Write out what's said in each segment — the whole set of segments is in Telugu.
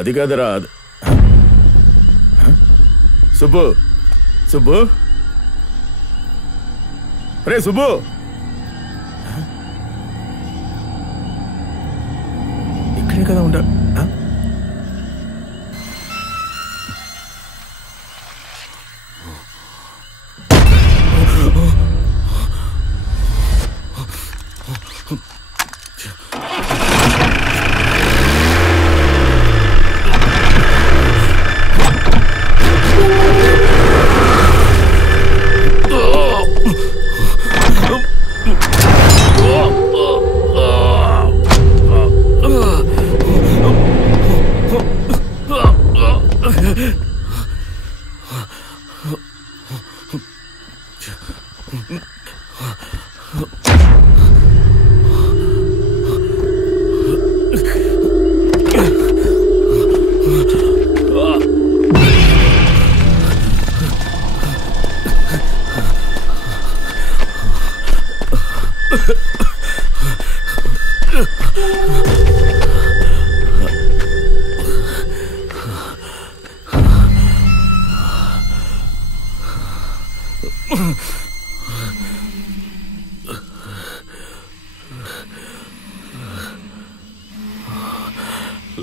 అది కాదరా. సుబ్బు సుబ్బు రే సుబ్బు, ఇక్కడే కదా ఉండ.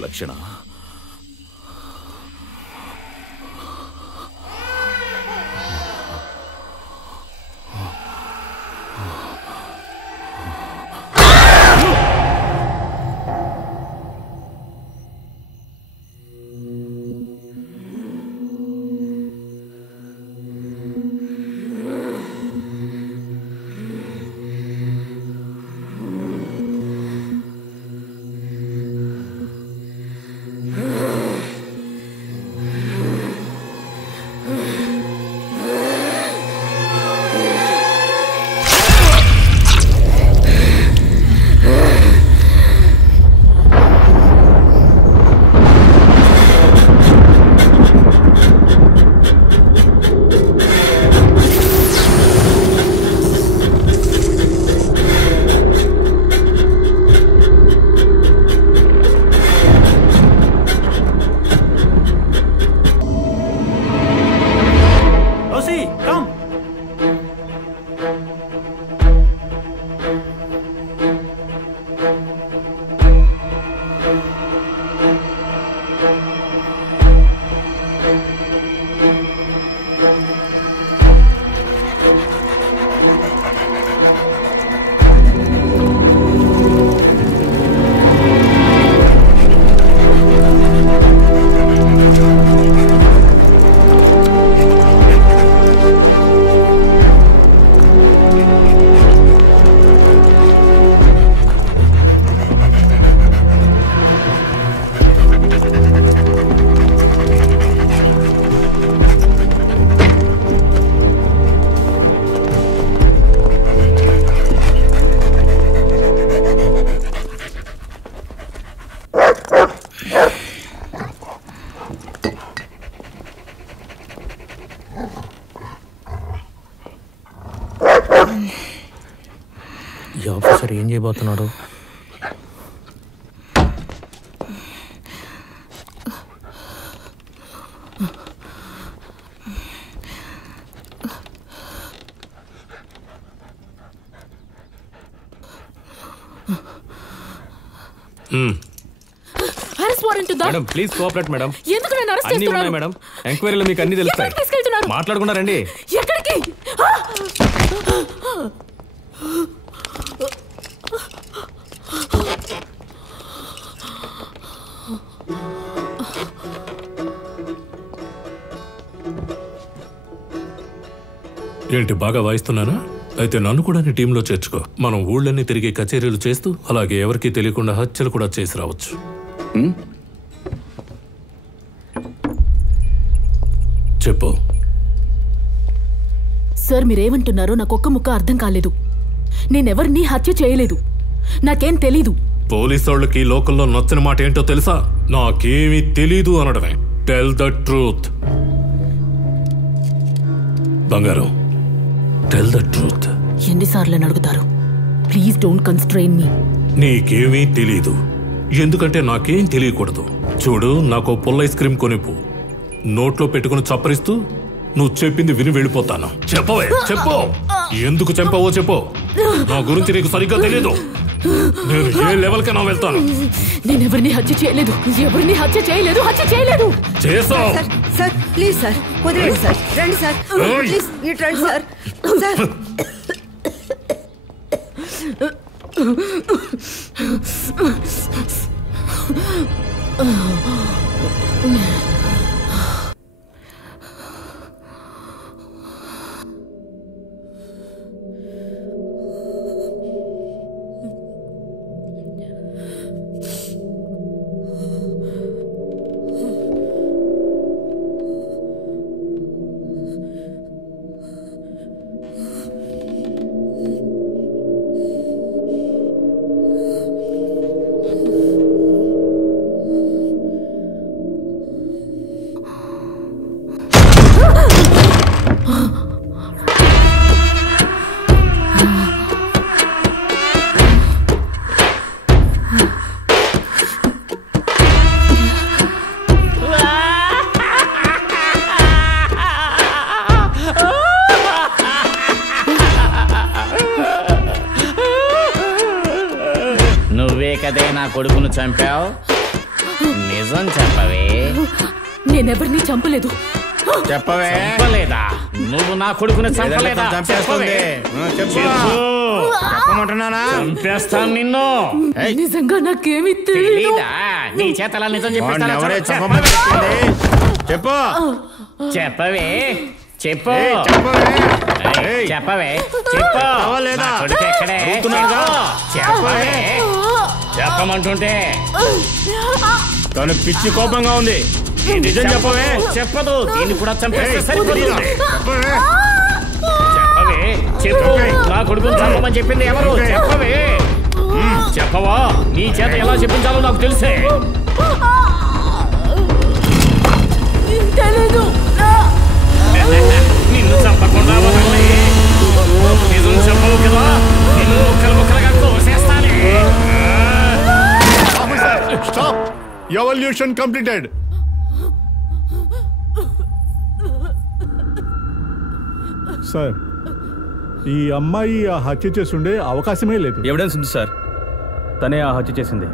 లక్షణ ఈ ఆఫీసర్ ఏం చేయబోతున్నాడు? Madam please cooperate madam. అన్ని ఉన్నాయి మేడం, ఎంక్వైరీలో మీకు అన్ని తెలుస్తాయి. మాట్లాడుకున్నారండి. ఎక్కడికి? ఏంటి బాగా వాయిస్తున్నానా? అయితే నన్ను కూడా నీ టీంలో చేర్చుకో. మనం ఊళ్ళన్నీ తిరిగి కచేరీలు చేస్తూ అలాగే ఎవరికీ తెలియకుండా హత్యలు కూడా చేసి రావచ్చు. చెప్పు సార్, మీరేమంటున్నారో నాకొక్క ముక్క అర్థం కాలేదు. నేనెవరిని హత్య చేయలేదు, నాకేం తెలీదు. పోలీసోళ్ళకి లోకల్లో నచ్చని మాట ఏంటో తెలుసా? నాకేమీ తెలీదు అనడమే. Tell the truth. బంగారం, టెల్ ద ట్రూత్. ఎన్నిసార్లు అడుగుతారు? Please don't constrain me. నీకేమీ తెలీదు, ఎందుకంటే నాకేం తెలియకూడదు. చూడు, నాకు పుల్ల ఐస్ క్రీమ్ కొనిపు. నోట్లో పెట్టుకుని చప్పరిస్తూ నువ్వు చెప్పింది విని వెళ్ళిపోతాను. చెప్పవే, చెప్పు. ఎందుకు చంపావో చెప్పు. నా గురించి నీకు సరిగ్గా తెలియదు. నేను ఏ లెవెల్కైనా వెళ్తాను. నేను ఎవరిని హత్య చేయలేదు, ఎవరిని హత్య చేయలేదు, హత్య చేయలేదు. చేసావు. సార్ ప్లీజ్ సార్, వదిలేండి సార్, రండి సార్, ప్లీజ్ ఇటు రండి సార్. సార్ కొడుకును చంపావు, నిజం చెప్పవే. నేనెవరిని చంపలేదు. చెప్పవే. చంపలేదా? నువ్వు నా కొడుకుని చంపలేదా? చెప్పమంటున్నానా? చంపేస్తాను నిన్ను. నిజంగా నాకేమీ తెలీదా? నీ చేతలా నిజం చెప్పేస్తాను. చెప్పు. చెప్పవే, చెప్పు. చెప్పవే, చెప్పు. ఎక్కడే? చెప్పవే, చెప్పమంటుంటే. తను పిచ్చి కోపంగా ఉంది. నిజం చెప్పవే. చెప్పదు, దీన్ని కూడా చంపేస్తే సరిపోతుంది. చెప్పవే, చెప్పు. నా కొడుకుని చంపమని చెప్పింది ఎవరు? చెప్పవే. చెప్పవా? నీ చేత ఎలా చెప్పించాలో నాకు తెలుసే. నిన్ను చంపకుండా వదలలే. నిజం చెప్పవు కదా, నిన్ను ముక్కలు ముక్కలుగా కోసేస్తానే. స్టాప్. Evolution completed. సార్, ఈ అమ్మాయి ఆ హత్య చేసుండే అవకాశమే లేదు. ఎవిడెన్స్ ఉంది సార్, తనే ఆ హత్య చేసింది.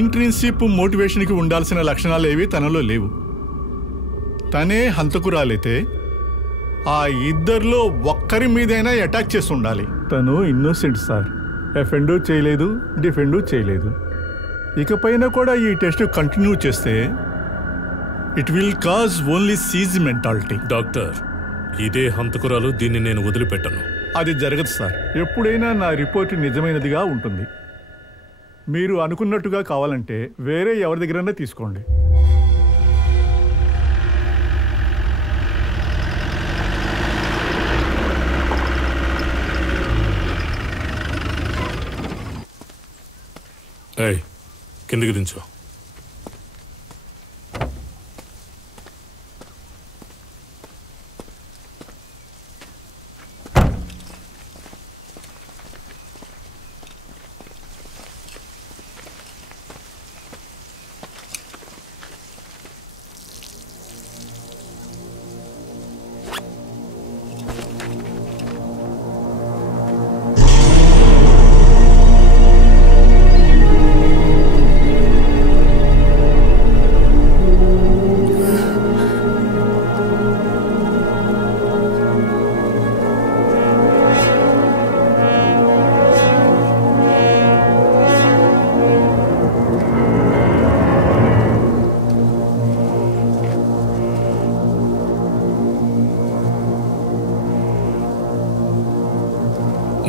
ఇంట్రిన్సిప్ మోటివేషన్కి ఉండాల్సిన లక్షణాలు ఏవి తనలో లేవు. తనే హంతకురాలైతే ఆ ఇద్దరిలో ఒక్కరి మీదైనా అటాక్ చేసి ఉండాలి. తను ఇన్నోసెంట్ సార్. ఎఫెండు చేయలేదు, డిఫెండు చేయలేదు. ఇకపైన కూడా ఈ టెస్ట్ కంటిన్యూ చేస్తే it will cause only seize mentality. Doctor, ఇదే హంతకురాలు, దీన్ని నేను వదిలిపెట్టను. అది జరగదు సార్. ఎప్పుడైనా నా రిపోర్ట్ నిజమైనదిగా ఉంటుంది. మీరు అనుకున్నట్టుగా కావాలంటే వేరే ఎవరి దగ్గరైనా తీసుకోండి. ఏయ్, కిందికి దించు.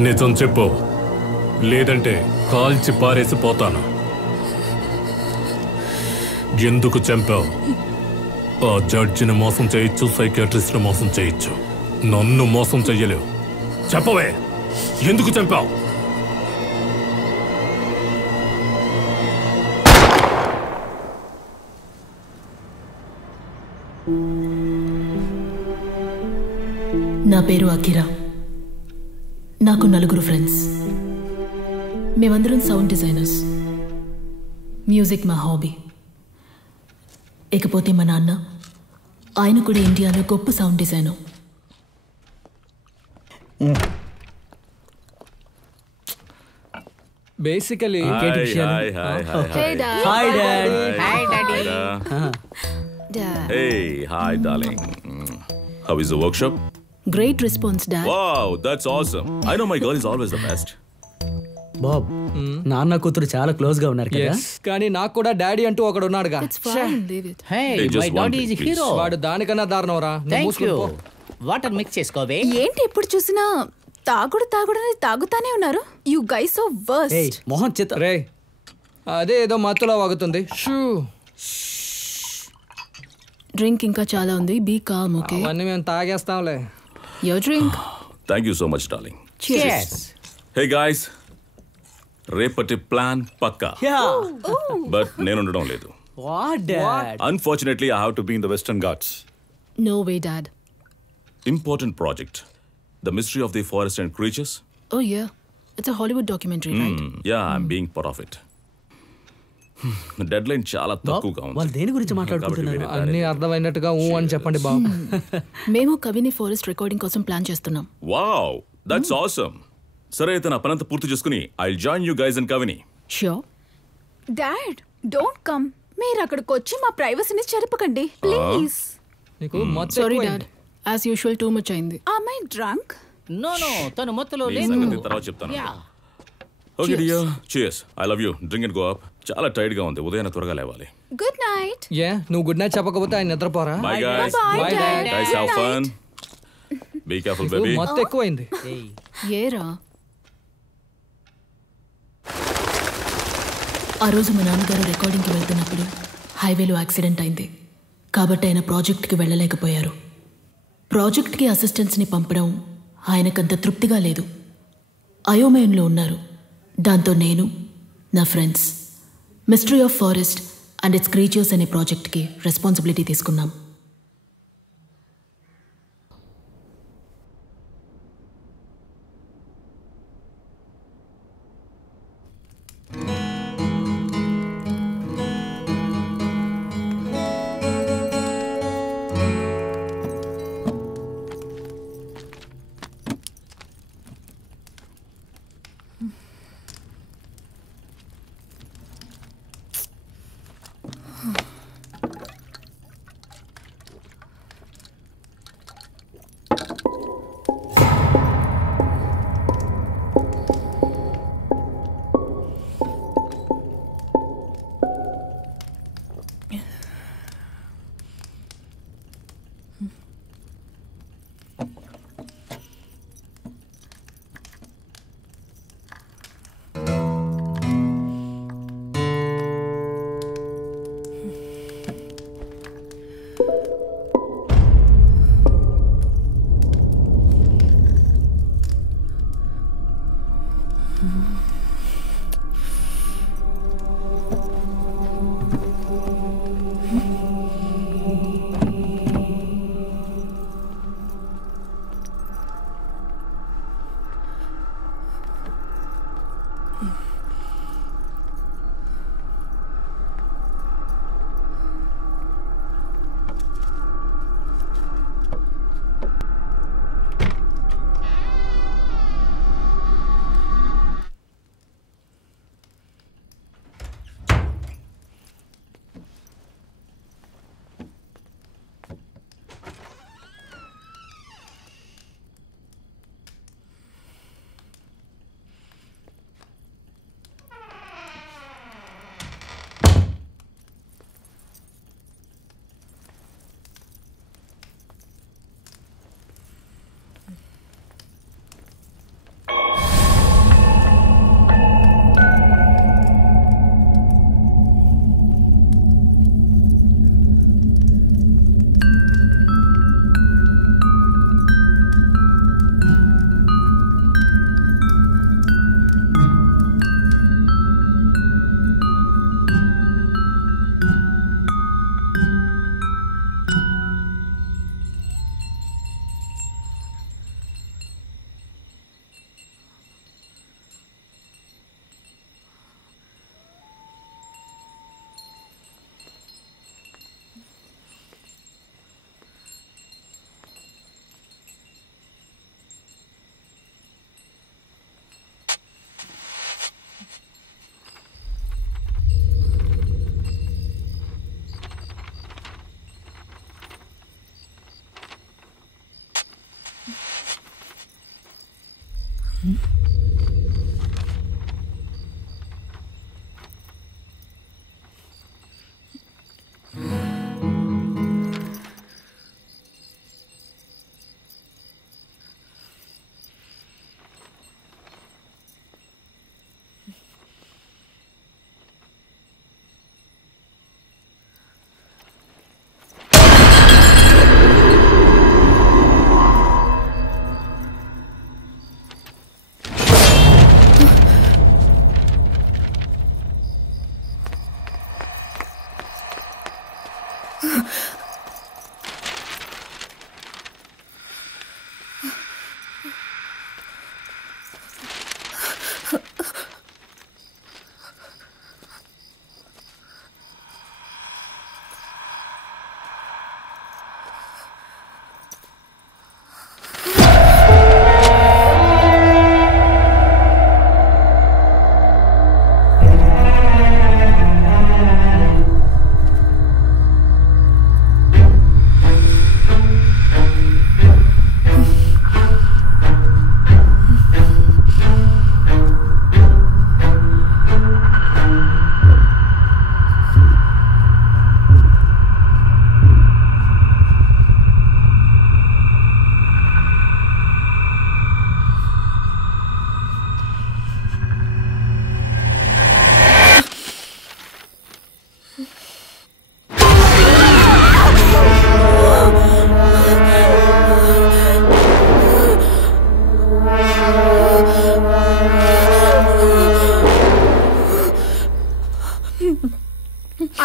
నిజం చెప్పు, లేదంటే కాల్చి పారేసి పోతాను. ఎందుకు చంపావు? ఆ జడ్జిని మోసం చేయొచ్చు, సైకియాట్రిస్ట్ని మోసం చేయొచ్చు, నన్ను మోసం చెయ్యలేవు. చెప్పవే, ఎందుకు చంపావు? నా పేరు అకిరా. నాకు 4 ఫ్రెండ్స్. మేమందరం సౌండ్ డిజైనర్స్. మ్యూజిక్ మా హాబీ. ఇకపోతే మా నాన్న, ఆయన కూడా ఇండియాలో గొప్ప sound designer. Basically Hey, hi, darling. How is the workshop? Great response, Dad. Wow, that's awesome. I know my girl is always the best. Bob, నాన్న కూతురు చాలా క్లోజ్ గా ఉన్నారు కదా. కానీ నాకు కూడా డాడీ అంటూ ఒకడు ఉన్నాడుగా. It's fine, leave it. Hey, my daddy is hero. వాడు దానికన్నా దారుణంరా. థాంక్యూ. వాటర్ మిక్స్ చేసుకోవే. ఏంటి ఎప్పుడు చూసినా తాగుడని తాగుతానే ఉన్నారు. You guys so worst. Mohan చిత్త రే, అదే ఏదో మత్తులో వాగుతుంది. షూ. డ్రింక్ ఇంకా చాలా ఉంది. Be calm, okay? అవన్నీ మేము తాగేస్తాంలే. Your drink. Thank you so much, darling. Cheers. Hey guys, రేపటి ప్లాన్ పక్కా. బట్ నేను ఉండడం లేదు. What dad? Unfortunately, I have to be in the Western Ghats. No way, Dad. Important project. The Mystery of the Forest and Creatures. Oh yeah, it's a Hollywood documentary, right? Yeah, I'm being part of it. Deadline చాలా తక్కువగా ఉంది. వాళ్ళు దేని గురించి మాట్లాడుకుంటున్నారు? అన్నీ అర్థమైనట్టుగా అని చెప్పండి బాబు. మేము కవిని ఫారెస్ట్ రికార్డింగ్ కోసం ప్లాన్ చేస్తున్నాం. Wow, that's awesome. సరే అయితే నా పనంతా పూర్తి చేసుకుని I'll join you guys and Kabini. Sure. Dad, don't come. మీరు అక్కడికి వచ్చి మా ప్రైవసీని చెరపకండి ప్లీజ్. నీకు మొత్తం Sorry, Dad. As usual, too much అయింది. Am I drunk? నో తను మొత్తలో మీ లేదు. సంగతి తర్వాత చెప్తాను. Okay dear, cheers. I love you. Drink and go up. చాలా టైర్డ్ గా ఉంది. ఉదయాన్నే త్వరగా లేవాలి. Good night. నువ్వు గుడ్ నైట్ చెప్పకపోతే ఆయన నిద్రపోరా. Bye guys. Bye, Dad. Guys, have fun. Be careful, baby. మొత్తం ఎక్కువైంది. ఏరా, ఆ రోజు మా నాన్నగారు రికార్డింగ్కి వెళ్తున్నప్పుడు హైవేలో యాక్సిడెంట్ అయింది. కాబట్టి ఆయన ప్రాజెక్ట్కి వెళ్ళలేకపోయారు. ప్రాజెక్ట్కి అసిస్టెంట్స్ని పంపడం ఆయనకంత తృప్తిగా లేదు. అయోమయంలో ఉన్నారు. దాంతో నేను, నా friends mystery of forest and it's creatures అనే ప్రాజెక్ట్కి రెస్పాన్సిబిలిటీ తీసుకున్నాం.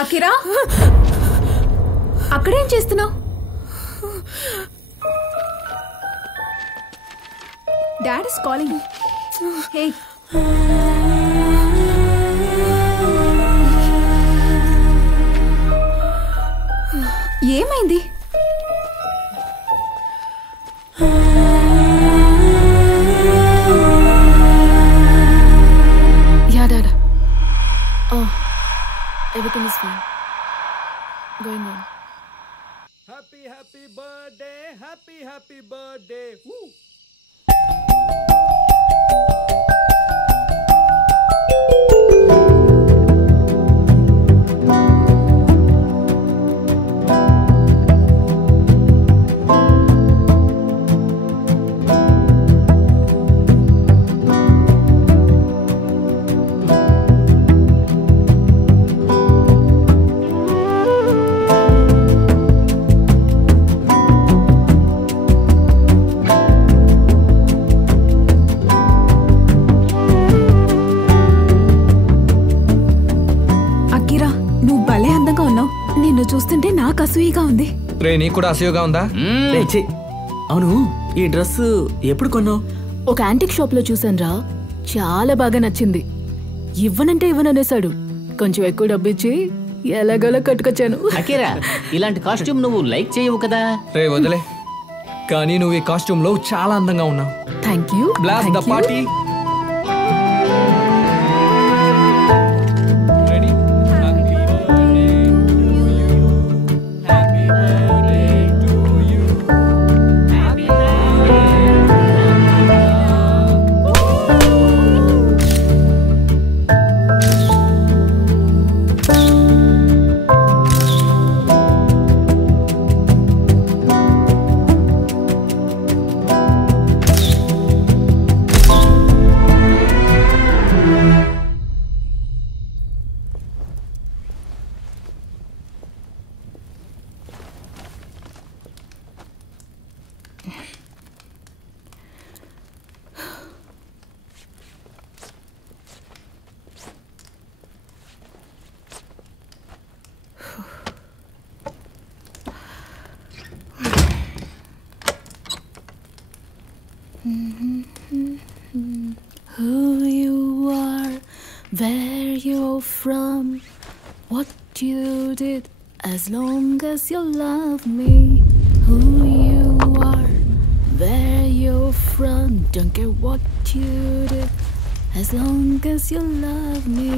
అకిరా, అక్కడేం చేస్తున్నావు? Dad is calling. హే, ఏమైంది? Yeah dad. Everything is fine. Going on. Happy birthday, happy birthday. Woo. చూస్తుంటే నాకు అసూయగా ఉంది. రే నీకు కూడా అసూయగా ఉందా? అవును, ఈ డ్రెస్ ఎప్పుడు కొన్నావు? ఒక యాంటిక్ షాప్ లో చూసాను రా, చాలా బాగా నచ్చింది. ఇవ్వనంటే ఇవ్వననేసాడు. కొంచెం ఎక్కువ డబ్బిచ్చి ఎలాగోలా కట్టుకొచ్చాను. అకిరా, ఇలాంటి కాస్ట్యూమ్ నువ్వు లైక్ చేయవు కదా? రే వదిలే, కానీ నువ్వు ఈ కాస్ట్యూమ్ లో చాలా అందంగా ఉన్నావు. Thank you. Blast the party. Who you are, where you're from, what you did, as long as you love me. Who you are, where you're from, don't care what you did, as long as you love me.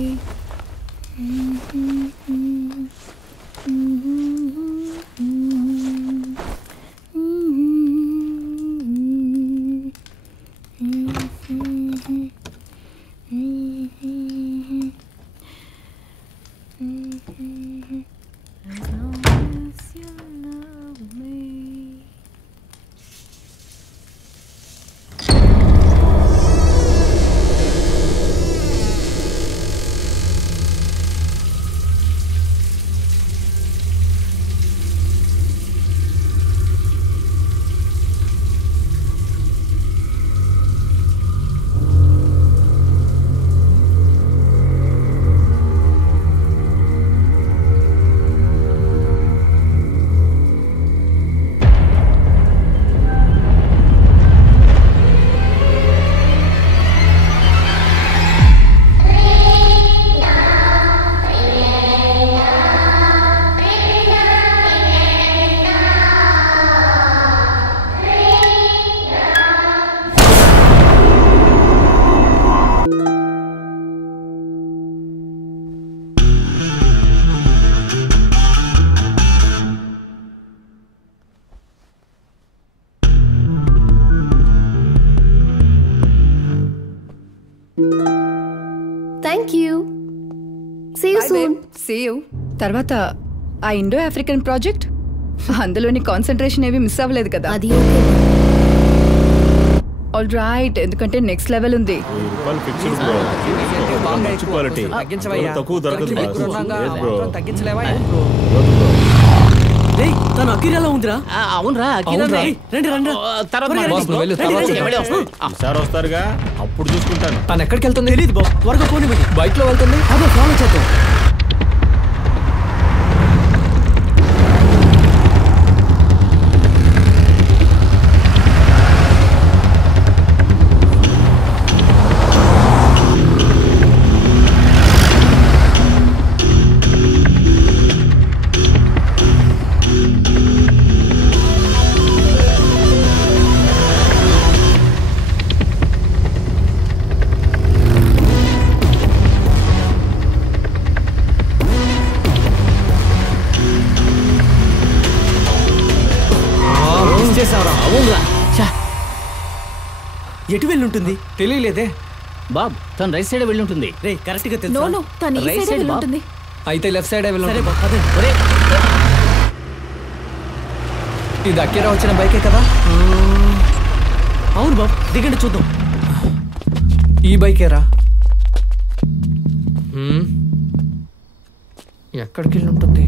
Thank you. See you soon. See you. తర్వాత ఆ ఇండో ఆఫ్రికన్ ప్రాజెక్ట్, అందులోని కాన్సంట్రేషన్ ఏవి మిస్ అవ్వలేదు కదా? అది ఆల్ రైట్, ఎందుకంటే నెక్స్ట్ లెవెల్ ఉంది. తను అకిరాలా ఉందిరా. అవునరా అకిరానే. రండి రండి. ఈసారి వస్తారుగా, అప్పుడు చూసుకుంటాను. తను ఎక్కడికి వెళ్తుంది తెలియదు బాబు. త్వరగా పోనివ్వండి. బైక్ లో వెళ్తుంది. అదో ఫాలో చేద్దాం. ఎటు వెళ్ళి ఉంటుంది తెలియలేదే. బాబ్ తను రైట్ సైడ్ వెళ్ళి ఉంటుంది. రే కరెక్ట్ గా నో నో, తను ఈ సైడే వెళ్ళి ఉంటుంది. అయితే లెఫ్ట్ సైడ్ వెళ్ళి ఉంటుంది. ఇది అక్కిరా వచ్చిన బైకే కదా. అవును బాబు, దిగండి చూద్దాం. ఈ బైకేరా. ఎక్కడికి వెళ్ళి ఉంటుంది?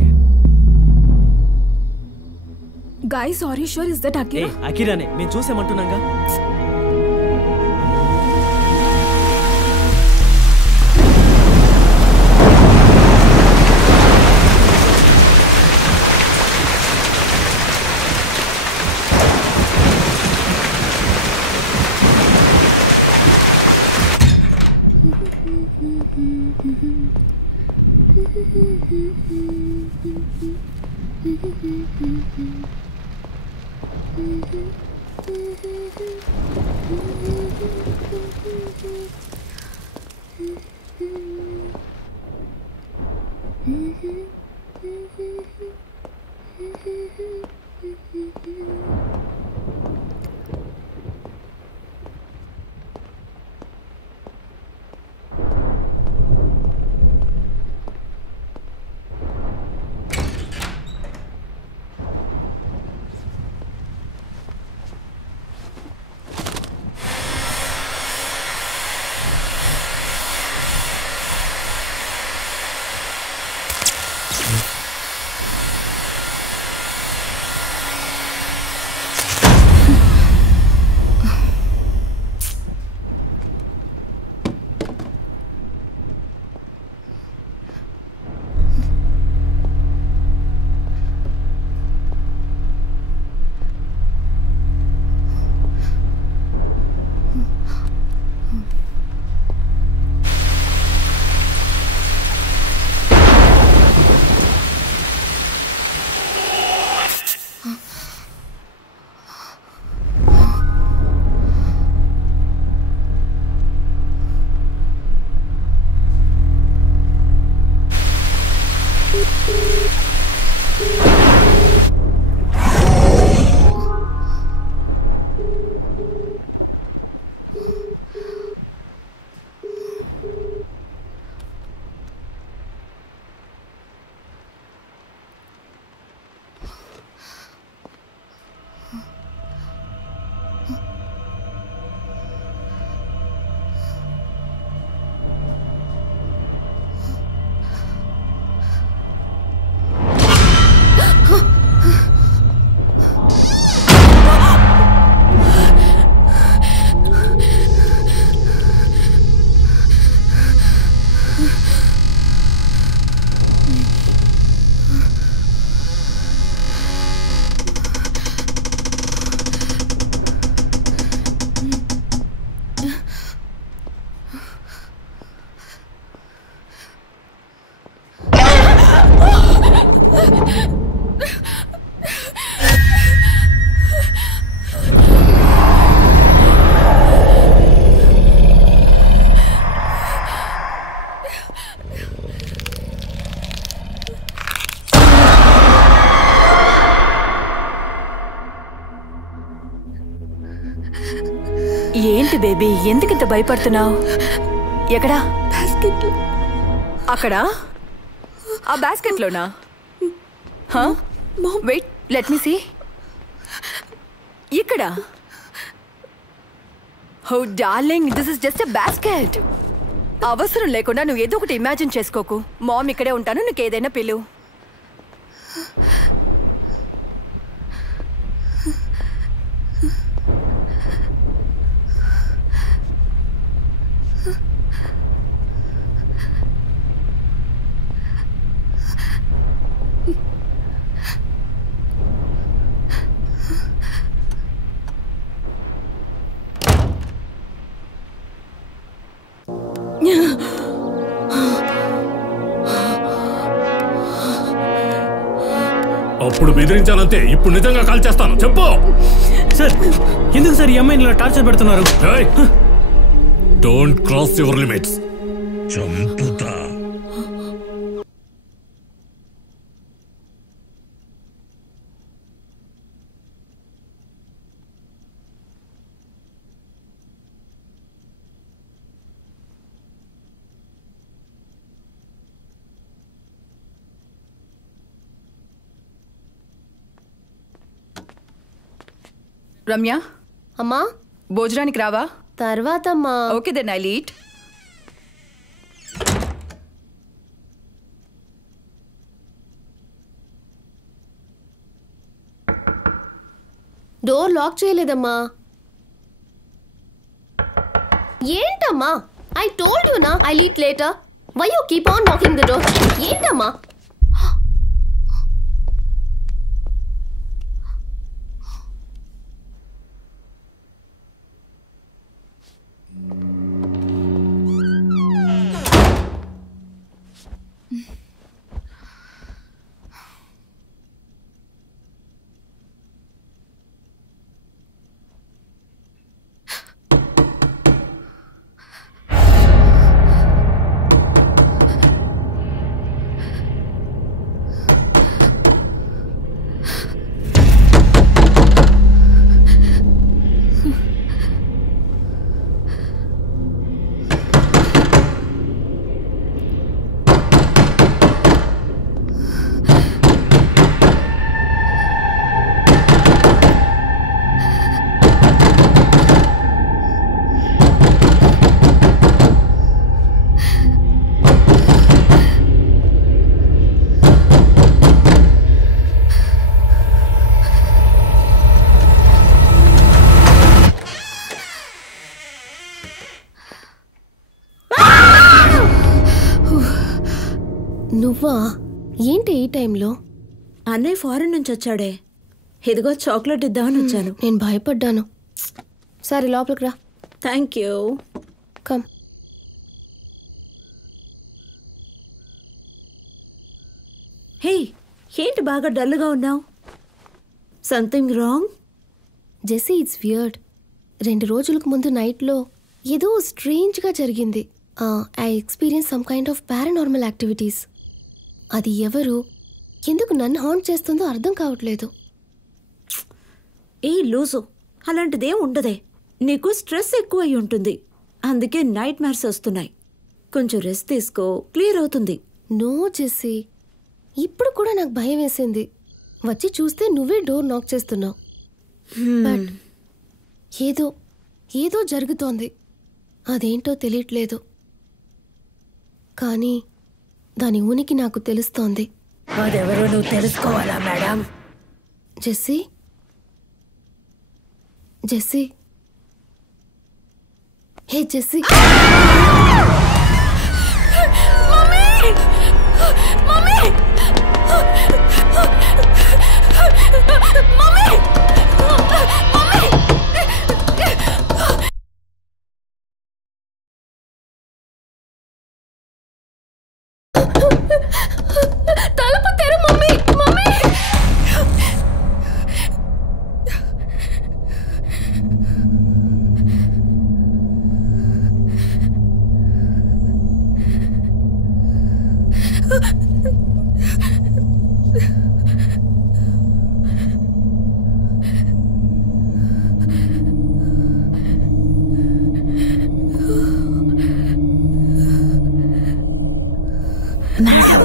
Guys are you sure is that Akira? అకిరానే, మేము చూసామంటున్నాగా. ఏంటి బేబీ, ఎందుకింత భయపడుతున్నావు? ఎక్కడా? అక్కడ ఆ బాస్కెట్లోనా? Wait, let me see. ఇక్కడ. Oh darling, this is just a basket. అవసరం లేకుండా నువ్వు ఏదో ఒకటి ఇమాజిన్ చేసుకోకు. మామ్ ఇక్కడే ఉంటాను, నీకు ఏదైనా పిలువు. అప్పుడు బెదిరించానంతే, ఇప్పుడు నిజంగా కాల్ చేస్తాను. చెప్పు సార్. ఎందుకు సార్ ఈ అమ్మాయిని ఇలా టార్చర్ పెడుతున్నారు? Don't cross your limits. చంపుతా. రమ్య అమ్మా, భోజనానికి రావా? తర్వాత అమ్మా. Okay then I'll eat. Door lock చేయలేదమ్మా. ఏంటమ్మా? ఐ టోల్డ్ యు నా I'll eat later. Why you keep on knocking the door? ఏంటమ్మా? నువ్వా? ఏంటి ఈ టైంలో? అన్నయ్య ఫారెన్ నుంచి వచ్చాడే, ఇదిగో చాక్లెట్ ఇద్దామని వచ్చాను. నేను భయపడ్డాను. సరే లోపలికి రా. Thank you. కమ్. హే, ఏంటి బాగా డల్గా ఉన్నావు? Something wrong? Jessie, it's weird. 2 రోజులకు ముందు నైట్లో ఏదో స్ట్రేంజ్గా జరిగింది. I experience some kind of paranormal activities. అది ఎవరు, ఎందుకు నన్ను హాంట్ చేస్తుందో అర్థం కావట్లేదు. ఏ లూజు, అలాంటిదేం ఉండదే. నీకు స్ట్రెస్ ఎక్కువ అయి ఉంటుంది, అందుకే నైట్ మ్యార్స్ వస్తున్నాయి. కొంచెం రెస్ట్ తీసుకో, క్లియర్ అవుతుంది. నో జెస్సీ, ఇప్పుడు కూడా నాకు భయం వేసింది. వచ్చి చూస్తే నువ్వే డోర్ నాక్ చేస్తున్నావు. బట్ ఏదో ఏదో జరుగుతోంది. అదేంటో తెలియట్లేదు, కానీ దాని ఉనికి నాకు తెలుస్తోంది. అదెవరో నువ్వు తెలుసుకోవాలా మేడం? జెస్సీ, జెస్సీ, హే జెస్సీ. తలుపు తెరు mummy. Mummy, madam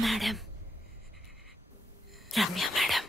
madam, Ramya madam.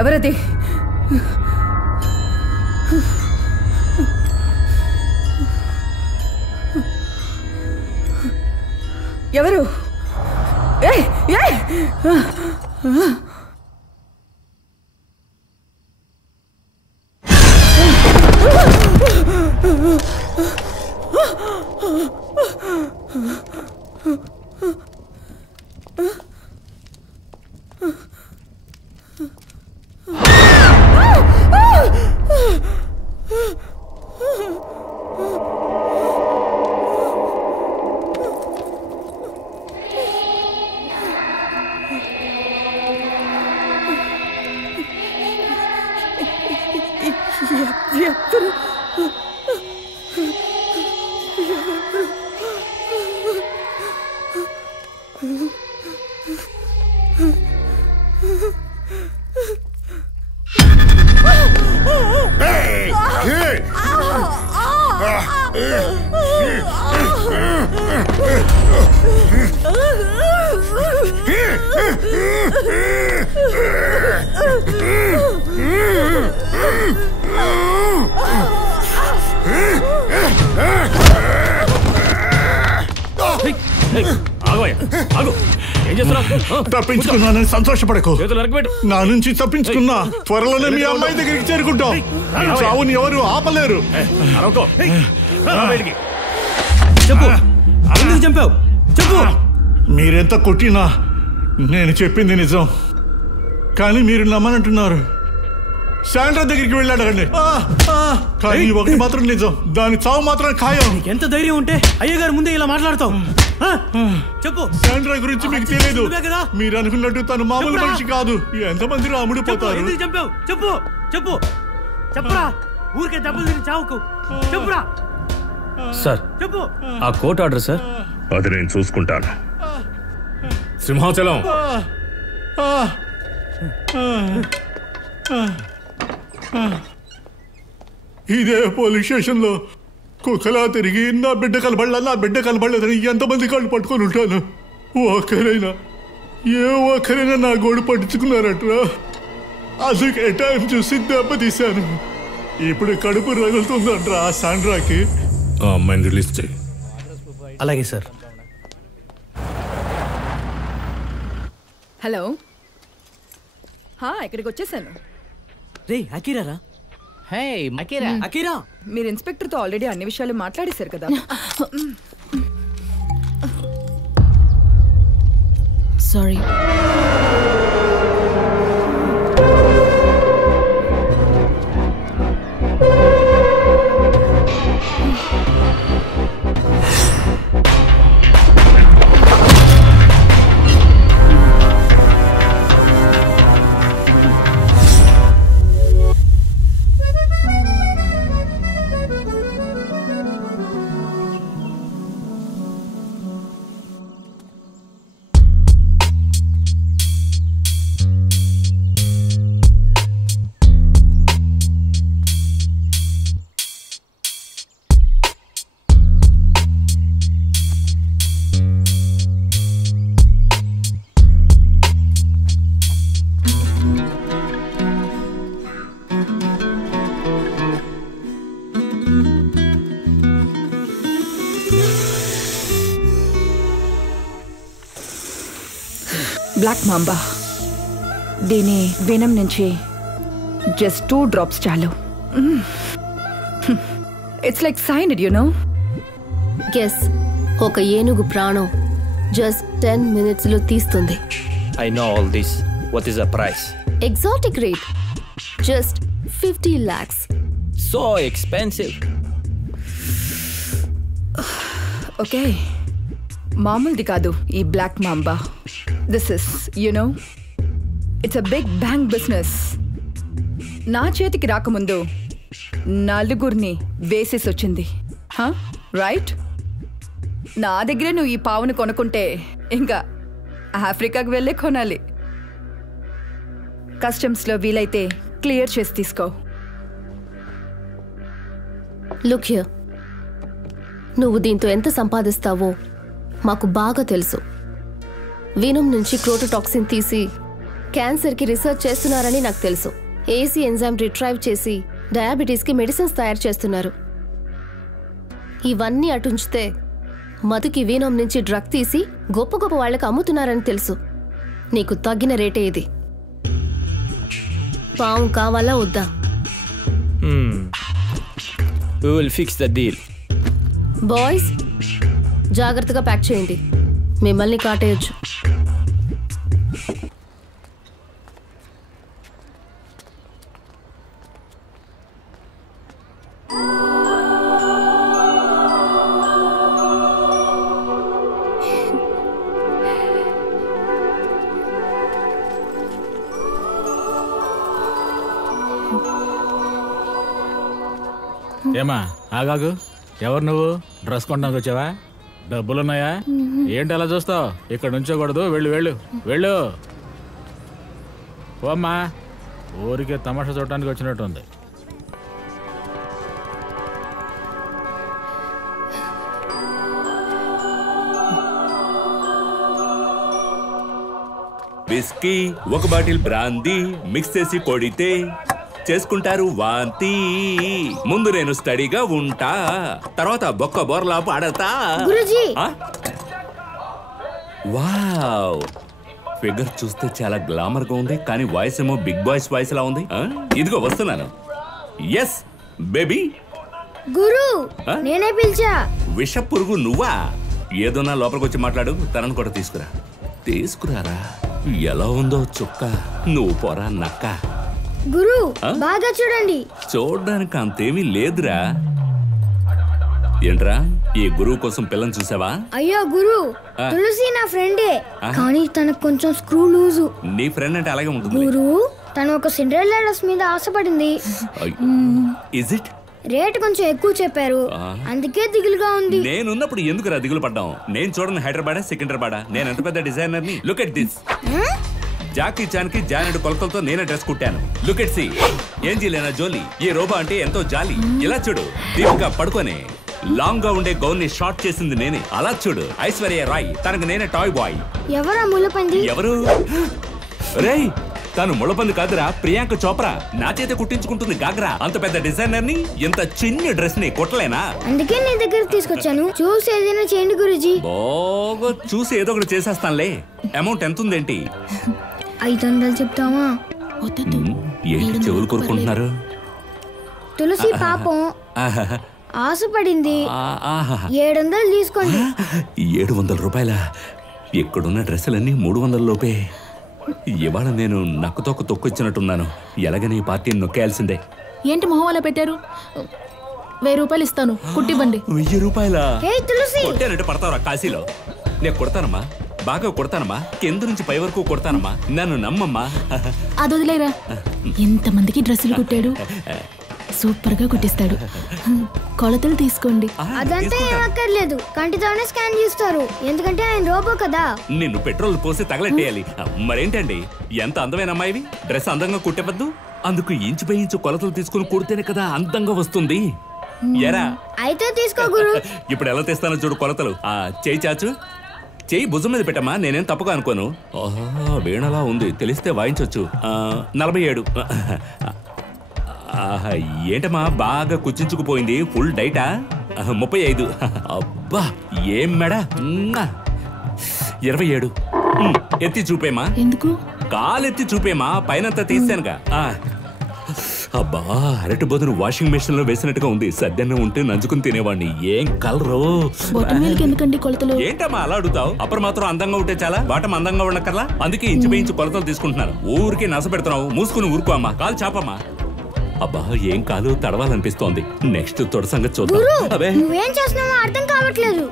ఎవరది? ఎవరు? తప్పించుకున్నానని సంతోషపడకు. నా నుంచి తప్పించుకున్నా త్వరలోనే మీ అమ్మాయి దగ్గరికి చేరుకుంటాం. చావుని ఎవరు ఆపలేరు. చెప్పు. మీరెంత కొట్టినా నేను చెప్పింది నిజం, కానీ మీరు నమ్మనంటున్నారు. శాండ్రా దగ్గరికి వెళ్ళాడండి, కానీ ఒకటి మాత్రం నిజం, దాని చావు మాత్రం ఖాయం. ఎంత ధైర్యం ఉంటే అయ్యగారు ముందే ఇలా మాట్లాడతావు? చెప్పు. శాండ్రా గురించి మీకు తెలియదు. మీరు అనుకున్నట్టు తను మామూలు మనిషి కాదు. ఎంతమంది రాముడు పోతారు. చెప్పావు? చెప్పు చెప్పు చెప్పురా. ఊరికే దెబ్బలు తిని చావుకు. చెప్పురా. సార్, చెప్పు. ఆ కోర్టు ఆర్డర్ సార్. అది నేను చూసుకుంటాను. సింహాచలం. ఇదే పోలీస్ స్టేషన్లో కుక్కలా తిరిగి నా బిడ్డ కనబడలేదని ఎంతమంది కాళ్ళు పట్టుకొని ఉంటాను. ఒక్కరైనా నా గోడు పట్టించుకున్నారట్రా. అందుకే టైం చూసి దెబ్బతీశాను. ఇప్పుడు కడుపు రగులుతుందంట్రా ఆ సాండ్రాకి. ఆ అమ్మాయిని రిలీజ్ చేయి. అలాగే సార్. హలో, ఇక్కడికి వచ్చేసాను. రే అకీరా. హే అకీరా. మీరు ఇన్స్పెక్టర్తో ఆల్రెడీ అన్ని విషయాలు మాట్లాడేశారు కదా. సారీ. Black mamba. దీని వెనం నుంచి జస్ట్ 2 drops చాలు. It's like cyanide, you know. Guess. ఒక ఏనుగు ప్రాణం జస్ట్ 10 minutes లో తీస్తుంది. I know all this. What is the price? Exotic rate just 50 lakhs. So expensive. Okay, మామూలుది కాదు ఈ black mamba. This is, you know, it's a big bank business. నా చేతికి రాకముందు 4 వేసేసి వచ్చింది. రైట్? నా దగ్గరే నువ్వు ఈ పావును కొనుక్కుంటే ఇంకా ఆఫ్రికాకి వెళ్ళే కొనాలి. కస్టమ్స్లో వీలైతే క్లియర్ చేసి తీసుకో. లుక్ హియర్, నువ్వు దీంతో ఎంత సంపాదిస్తావో మాకు బాగా తెలుసు. వీనం నుంచి క్రోటోటాక్సిన్ తీసి క్యాన్సర్కి రీసెర్చ్ చేస్తున్నారని నాకు తెలుసు. ఏసీ ఎంజైమ్ రిట్రైవ్ చేసి డయాబెటీస్కి మెడిసిన్స్ తయారు చేస్తున్నారు. ఇవన్నీ అటుంచితే మధుకి వీనం నుంచి డ్రగ్ తీసి గొప్ప గొప్ప వాళ్ళకి అమ్ముతున్నారని తెలుసు. నీకు తగ్గిన రేటే ఇది. పాము కావాలా వద్దా? We will fix the deal. Boys, జాగ్రత్తగా ప్యాక్ చేయండి, మిమ్మల్ని కాటేయొచ్చు. ఏమా ఆగాగు. ఎవరు నువ్వు? డ్రెస్ కొనడానికి వచ్చావా? డబ్బులున్నాయా? ఏంటి అలా చూస్తావు? ఇక్కడ నుంచోకూడదు. వెళ్ళు వెళ్ళు వెళ్ళు. ఓమ్మా, ఊరికే తమాషా చూడటానికి వచ్చినట్టుంది. విస్కీ, ఒక బాటిల్ బ్రాందీ మిక్స్ చేసి కొడితే చేసుకుంటారు వాంతి. ముందు నేను స్టడీగా ఉంటా, తర్వాత బొక్క బోర్లా పాడతా. వావ్, ఫిగర్ చూస్తే చాలా గ్లామర్ గా ఉంది, కానీ వాయిస్ ఏమో బిగ్ బాయ్స్ వాయిస్ లా ఉంది. ఇదిగో వస్తున్నాను. Yes baby. గురు, నేనే పిలిచా. విష పురుగు నువ్వా? ఏదోనా లోపలికి వచ్చి మాట్లాడు. తనను కూడా తీసుకురారా. ఎలా ఉందో చుక్క, నువ్వు పోరా నక్క. గురు, బాగా చూడండి. చూడడానికి అంతేమీ లేదురా. ఏంట్రా, ఈ గురువు కోసం పిల్లని చూసావా? అయ్యో గురు, తులసి నా ఫ్రెండే, కానీ తనకు కొంచెం స్క్రూ లూజు. నీ ఫ్రెండ్ అంటే అలాగే ఉంటుంది గురు. తను ఒక సిండ్రెల్లా డ్రెస్ మీద ఆశపడింది. Is it? రేట్ కొంచెం ఎక్కువ చెప్పారు, అందుకే దిగులుగా ఉంది. నేనున్నప్పుడు ఎందుకురా దిగులు పడ్డాం? నేను చూడను హైదరాబాద్ సికింద్రాబాద్. నేను ఎంత పెద్ద డిజైనర్ ని. Look at this. Jackie Chan కి జానెడ్ కొలతలతో నేనే డ్రెస్ కుట్టాను. లుక్ ఎట్ సి. ఏంజిలేనా జోలీ ఈ రోబో అంటే ఎంతో జాలి. ఇలా చూడు, దీపిక పడుకొని లాంగ్ గా ఉండే గౌన్ ని షార్ట్ చేసింది నేనే. అలా చూడు, ఐశ్వర్య రాయ్ తనకు నేనే టాయ్ బాయ్. ఎవరా ముళ్ళపంది? ఎవరు? రేయ్, తను ముళ్ళపంది కాదురా, ప్రియాంక చోప్రా. నా చేత కుట్టించుకుంటుంది గాగ్రా. అంత పెద్ద డిజైనర్ ని ఇంత చిన్న డ్రెస్ ని కుట్టలేనా? అందుకే నీ దగ్గర తీసుకొచ్చాను. చూసి ఏదైనా చేయండి గురుజీ. బాగా చూసి ఏదో ఒకటి చేసేస్తానులే. అమౌంట్ ఎంత ఉందేంటి? 500 చెప్తావా? ఏంటి చెవులు కోరుకుంటున్నారు? తులసి పాపం ఆశపడింది. 700 తీసుకోండి. 700 రూపాయల? ఇక్కడున్న డ్రెస్సులన్నీ 300 లోపే. ఇవాళ నేను నక్కతోక తొక్కొచ్చినట్టున్నాను. ఎలాగని ఈ పార్టీని నొక్కేయాల్సిందే. ఏంటి మొహం అలా పెట్టారు? 1000 రూపాయలు ఇస్తాను, కుట్టివ్వండి. 1000 రూపాయలా? తులసి, కొట్టానంటే పడతావురా కాశీలో. నేను కొడతానమ్మా, బాగా కొడతానమ్మా. కింద నుంచి పై వరకు కొడతానమ్మా. నన్ను నమ్మమ్మా. అది వదిలేరా. ఎంతమందికి డ్రెస్సులు కుట్టాడు, సూపర్ గా కుట్టిస్తాడు. కొలతలు తీసుకోండి. అదంతా ఏమక్కర్లేదు, కంటితోనే స్కాన్ చేస్తారు. ఎందుకంటే ఆయన రోబో కదా. నిన్ను పెట్రోల్ పోసి తగలెట్టేయాలి. మరేంటండి, ఎంత అందమైన అమ్మాయివి, డ్రెస్ అందంగా కుట్టవద్దు. అందుకు ఇంచు పై ఇంచు కొలతలు తీసుకుని కుడితేనే కదా అందంగా వస్తుంది. ఎరా అయితే తీసుకో గురు. ఇప్పుడు ఎలా తెస్తానో చూడు కొలతలు. చేయి చాచు, చేయి భుజం మీద పెట్టమ్మా. నేనేం తప్పుగా అనుకోను. వీణలా ఉంది, తెలిస్తే వాయించవచ్చు. 47. ఏంటమ్మా బాగా కుచించుకుపోయింది? ఫుల్ డైటా? 35. అబ్బా ఏం మెడ. 27. ఎత్తి చూపేమా. ఎందుకు? కాలెత్తి చూపేమా, పైనంతా తీసానుగా. అబ్బా, అరటి బదులు వాషింగ్ మెషిన్ లో వేసినట్టుగా ఉంది. సద్దన్నం ఉంటే నంచుకుని తినేవాడిని. ఏం కలరు. ఎందుకండి కొలతలు? ఏంటమ్మా అలా అడుగుతావు? అప్పుడు మాత్రం అందంగా ఉంటే చాలా, బాటం అందంగా ఉండకల్లా. అందుకే ఇంచు కొలతలు తీసుకుంటున్నాను. ఊరికి నస పెడుతున్నావు. మూసుకుని ఊరుకో అమ్మా. కాలు చాపమ్మా. అబ్బా ఏం కాలు తడవాలనిపిస్తోంది. నెక్స్ట్ తొడ సంగతి చూద్దాం. నువ్వేం చేస్తున్నావో అర్థం కావట్లేదు.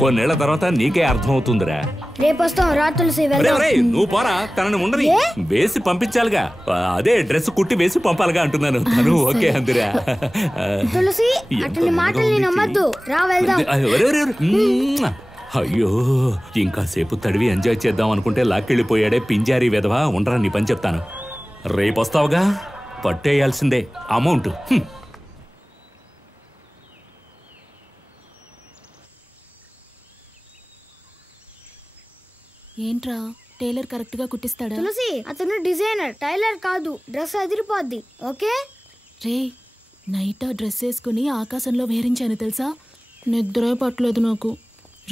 కొన్నేళ్ల తర్వాత నీకే అర్థం అవుతుందిరా. రేపు వస్తాం రా తులసి. నువ్వు పోరా, తనని ఉండని వేసి పంపించాలిగా. అదే డ్రెస్ కుట్టి వేసి పంపాలిగా అంటున్నాను. తను ఓకే అందురా. తులసి, అతని మాటల్ని నమ్మద్దు. రా వెళ్దాం. అయ్యో, ఇంకాసేపు తడివి ఎంజాయ్ చేద్దాం అనుకుంటే లాక్కెళ్ళిపోయాడే పింజారీ వెధవా. ఉండరా, నీ పని చెప్తాను. రేపు వస్తావుగా, పట్టేయాల్సిందే అమౌంట్. ఏంట్రా, టైలర్ కరెక్ట్ గా కుట్టిస్తాడా? తులసి, అతను డిజైనర్, టైలర్ కాదు. డ్రెస్ అదిరిపోద్ది. ఓకే రే, నైట్ డ్రెస్ వేసుకుని ఆకాశంలో వేరించాను తెలుసా. నిద్రే పట్టలేదు నాకు.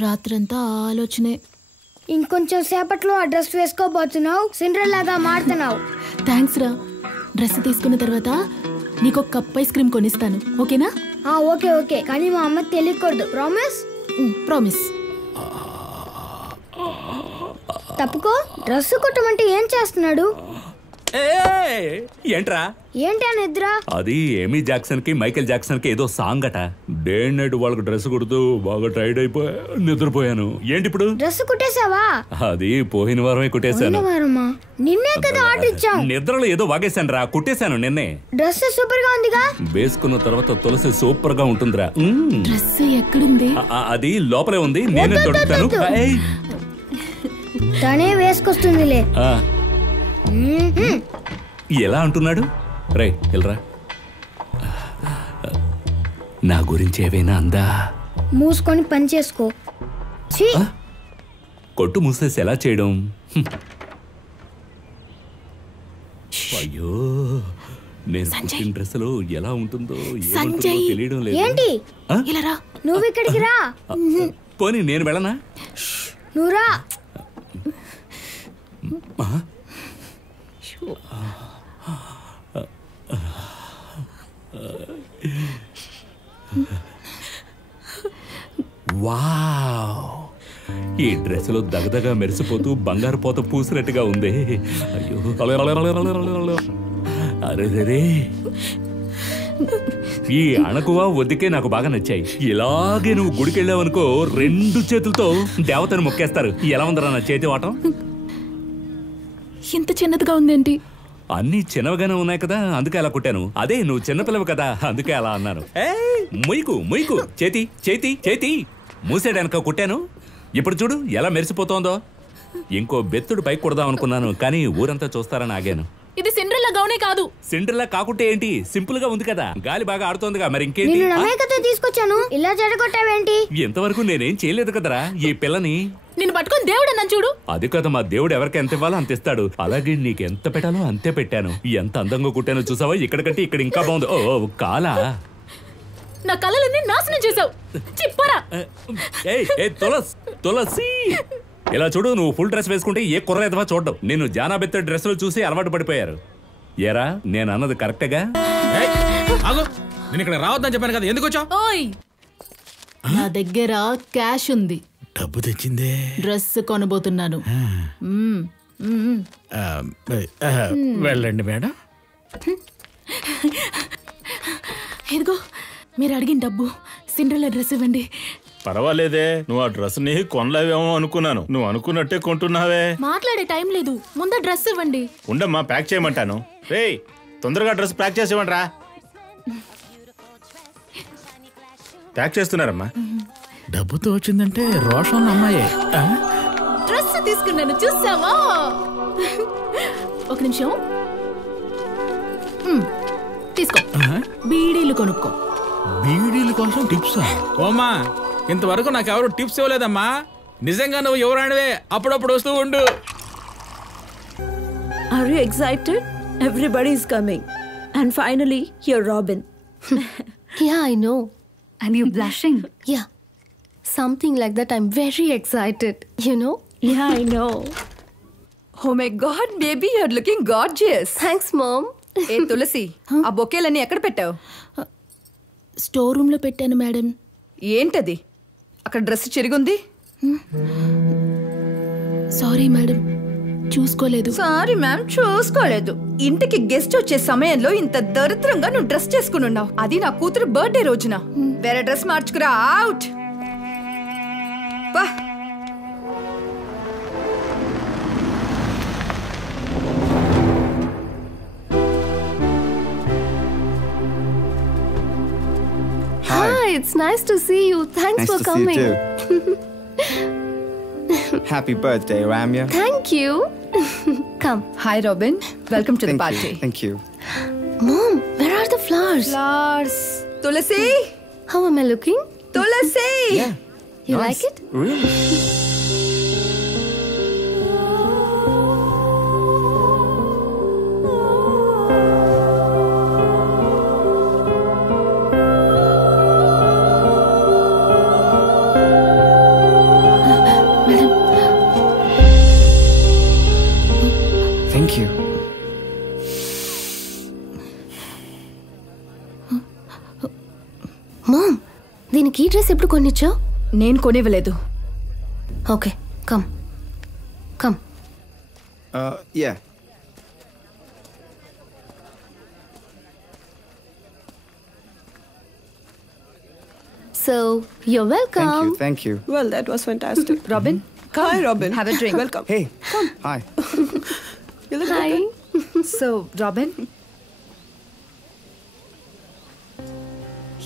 రాత్రంతా ఆలోచనే. ఇంకొంచెం సేపట్లో ఆ డ్రెస్ వేసుకోబోతున్నావు. సిండ్రెల్లాగా మారుతున్నావు. థ్యాంక్స్ రా. డ్రెస్ తీసుకున్న తర్వాత నీకు ఒక కప్ ఐస్ క్రీమ్ కొనిస్తాను, ఓకేనా? ఓకే ఓకే, కానీ మా అమ్మకి తెలియకూడదు. ప్రామిస్? ప్రామిస్. తప్పుకో. డ్రెస్ కుట్టమంటే ఏం చేస్తున్నాడు? ఏంట్రా? ఏంటి ఆ నిద్ర? అది ఏమీ జాక్సన్ కి మైకేల్ జాక్సన్ కి ఏదో సాంగ్ అట. డే నైట్ వాళ్ళకి డ్రెస్ కుడుతూ బాగా టైర్డ్ అయిపోయా, నిద్రపోయాను. ఏంటి ఇప్పుడు? డ్రెస్ కుట్టేసావా? అది పోయిన వారమే కుట్టేశాను. నిన్నే కదా ఆర్డర్ ఇచ్చాం. నిద్రలో ఏదో వాగేశాను రా, కుట్టేశాను నిన్నే. డ్రెస్ సూపర్ గా ఉందిగా. వేసుకున్న తర్వాత తులసి సూపర్ గా ఉంటుందిరా. డ్రెస్ ఎక్కడుంది? అది లోపలే ఉంది, నేనే దొరుకుతాను. తనే వేసుకొస్తుందిలే. ఎలా అంటున్నాడు? రే వెళ్ళరా. నా గురించి ఏవైనా అందా? మూసుకొని పని చేసుకో. కొట్టు మూసేసి ఎలా చేయడం? అయ్యో నేను పుట్టిన డ్రెస్ లో ఎలా ఉంటుందో సంజయ్ తెలియడం లేదు. ఏంటి ఇలా రా. నువ్వు ఇక్కడికి రా. పోనీ నేను వెళ్ళనా? నువ్వు రా. వావ్, ఈ డ్రెస్ లో దగదగా మెరిసిపోతూ బంగారు పోత పూసినట్టుగా ఉంది. అయ్యో అరే, ఈ అణకువ ఒద్దికే నాకు బాగా నచ్చాయి. ఇలాగే నువ్వు గుడికి వెళ్ళావనుకో 2 చేతులతో దేవతను మొక్కేస్తారు. ఎలా ఉందరా నా చేతి వాటం? ఇంత చిన్నదిగా ఉందేంటి? అన్ని చిన్నవిగానే ఉన్నాయి కదా, అందుకే అలా కుట్టాను. అదే నువ్వు చిన్నపిల్లవు కదా, అందుకే అలా అన్నాను. మొయ్యకు చేతి చేతి చేతి మూసేయడానిక కుట్టాను. ఇప్పుడు చూడు ఎలా మెరిసిపోతోందో. ఇంకో బెత్తుడు పైకి కొడదాం అనుకున్నాను, కానీ ఊరంతా చూస్తారని ఆగాను. ఇది సిండ్రెల్లా గౌనే కాదు. సిండ్రెల్లా కాకుంటే ఏంటి, సింపుల్ గా ఉంది కదా, గాలి బాగా ఆడుతోందిగా, మరి ఇంకేంటి? తీసుకొచ్చాను, ఇలా చెడగొట్టావేంటి? ఇంతవరకు నేనేం చేయలేదు కదరా ఈ పిల్లని. నిన్ను పట్టుకొని దేవుడు అన్నాను చూడు. అది కదా, మా దేవుడు ఎవరికి ఎంత ఇవ్వాలో అంత ఇస్తాడు. అలాగే నీకు ఎంత పెట్టాలో అంతే పెట్టాను. ఎంత అందంగా కుట్టానో చూసావా? ఇక్కడ కంటే ఇక్కడ ఇంకా బాగుంది. ఓ కాలా, నా కళ్ళలన్నీ నాశనం చేసావు. చిప్పరా. తులసి ఇలా చూడు, నువ్వు ఫుల్ డ్రెస్ వేసుకుంటే ఏ కుర్ర ఎదవా చూడడం. నేను జానాబెత్త డ్రెస్ లో చూసి అలవాటు పడిపోయారు. ఏరా నేను అన్నది కరెక్టేగా? నేను ఇక్కడ రావద్దని చెప్పాను కదా, ఎందుకు వచ్చావు? ఓయ్, నా దగ్గర క్యాష్ ఉంది. డబ్బు తెచ్చిందే. డ్రెస్ కొనబోతున్నాను. వెళ్ళండి మేడం. ఇదిగో మీరు అడిగిన డబ్బు. సిండ్రెల్లా డ్రెస్ ఇవ్వండి. పర్వాలేదే, నువ్వు ఆ డ్రెస్ ని కొనలేవేమో అనుకున్నాను. నువ్వు అనుకున్నట్టే కొంటున్నావే. మాట్లాడే టైం లేదు, ముందు డ్రెస్ ఇవ్వండి. ఉండమ్మా, ప్యాక్ చేయమంటాను. రేయ్, తొందరగా డ్రెస్ ప్యాక్ చేసి ఇవ్వండి రా. ప్యాక్ చేస్తున్నారమ్మా. డబ్బుతో వచ్చిందంటే రోషన్ అమ్మాయే. డ్రెస్ తీసుకున్నాను, చూసావా? ఒక నిమిషం తీసుకో. బీడీలు కొనుక్కో. బీడీల కోసం టిప్సా? ఓమా, ఇంతవరకు నాకెవరు టిప్స్ ఇవ్వలేదమ్మా. నిజంగా నువ్వు ఎవరానివే, అప్పుడప్పుడు వస్తూ ఉండు. Are you excited? Everybody is coming. And finally, you're Robin. Yeah, I know. And you blushing? Yeah. Something like that. I'm very excited. You know? Yeah, I know. Oh my God, baby, you're looking gorgeous. Thanks, Mom. ఏ తులసి, ఆ బొకేలన్నీ ఎక్కడ పెట్టావు? స్టోర్ రూమ్ లో పెట్టాను మేడం. ఏంటది? అక్కడ డ్రెస్ చిరిగుంది. సారీ మేడం, చూసుకోలేదు. సారీ మ్యామ్, చూసుకోలేదు. ఇంటికి గెస్ట్ వచ్చే సమయంలో ఇంత దరిద్రంగా నువ్వు డ్రెస్ చేసుకుని ఉన్నావు. అది నా కూతురు బర్త్డే రోజున. వేరే డ్రెస్ మార్చుకురా. Out. Hi, it's nice to see you. Thanks nice for to coming. See you too. Happy birthday, Ramya. Thank you. Come. Hi, Robin. Welcome to the party. Thank you. Mom, where are the flowers? Flowers. Tulasi. How am I looking? Tulasi. Yeah. You nice. like it? Really? Thank you. Mom, దీనికి ఈ డ్రెస్ ఎప్పుడు కొనిచ్చావు? నేను కొనివ్వలేదు. Okay, come come. Yeah. So, you're welcome. Thank you. Well, that was fantastic. Robin, come. Hi, Robin. Have a drink. Welcome. Hey. Come. Hi. You look Hi. good. So, Robin,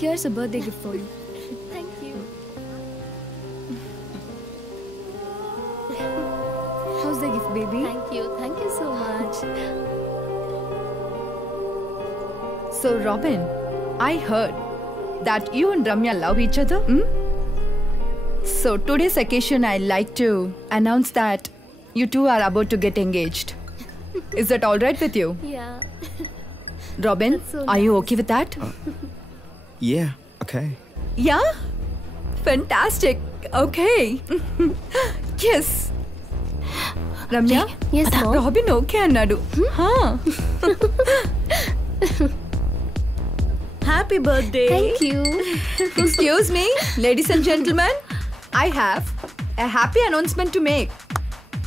Here's a birthday gift for you. Thank you. How's the gift, baby? Thank you so much. so Robin, I heard that you and Ramya love each other. So today's occasion, I'd like to announce that you two are about to get engaged. Is that all right with you? Yeah. Robin, So are you okay with that? Yeah, okay. Yeah? Fantastic. Okay. Yes. Ramya? Yes, Mom. Robin okay అన్నాడు. Happy birthday. Thank you. Excuse me, ladies and gentlemen. I have a happy announcement to make.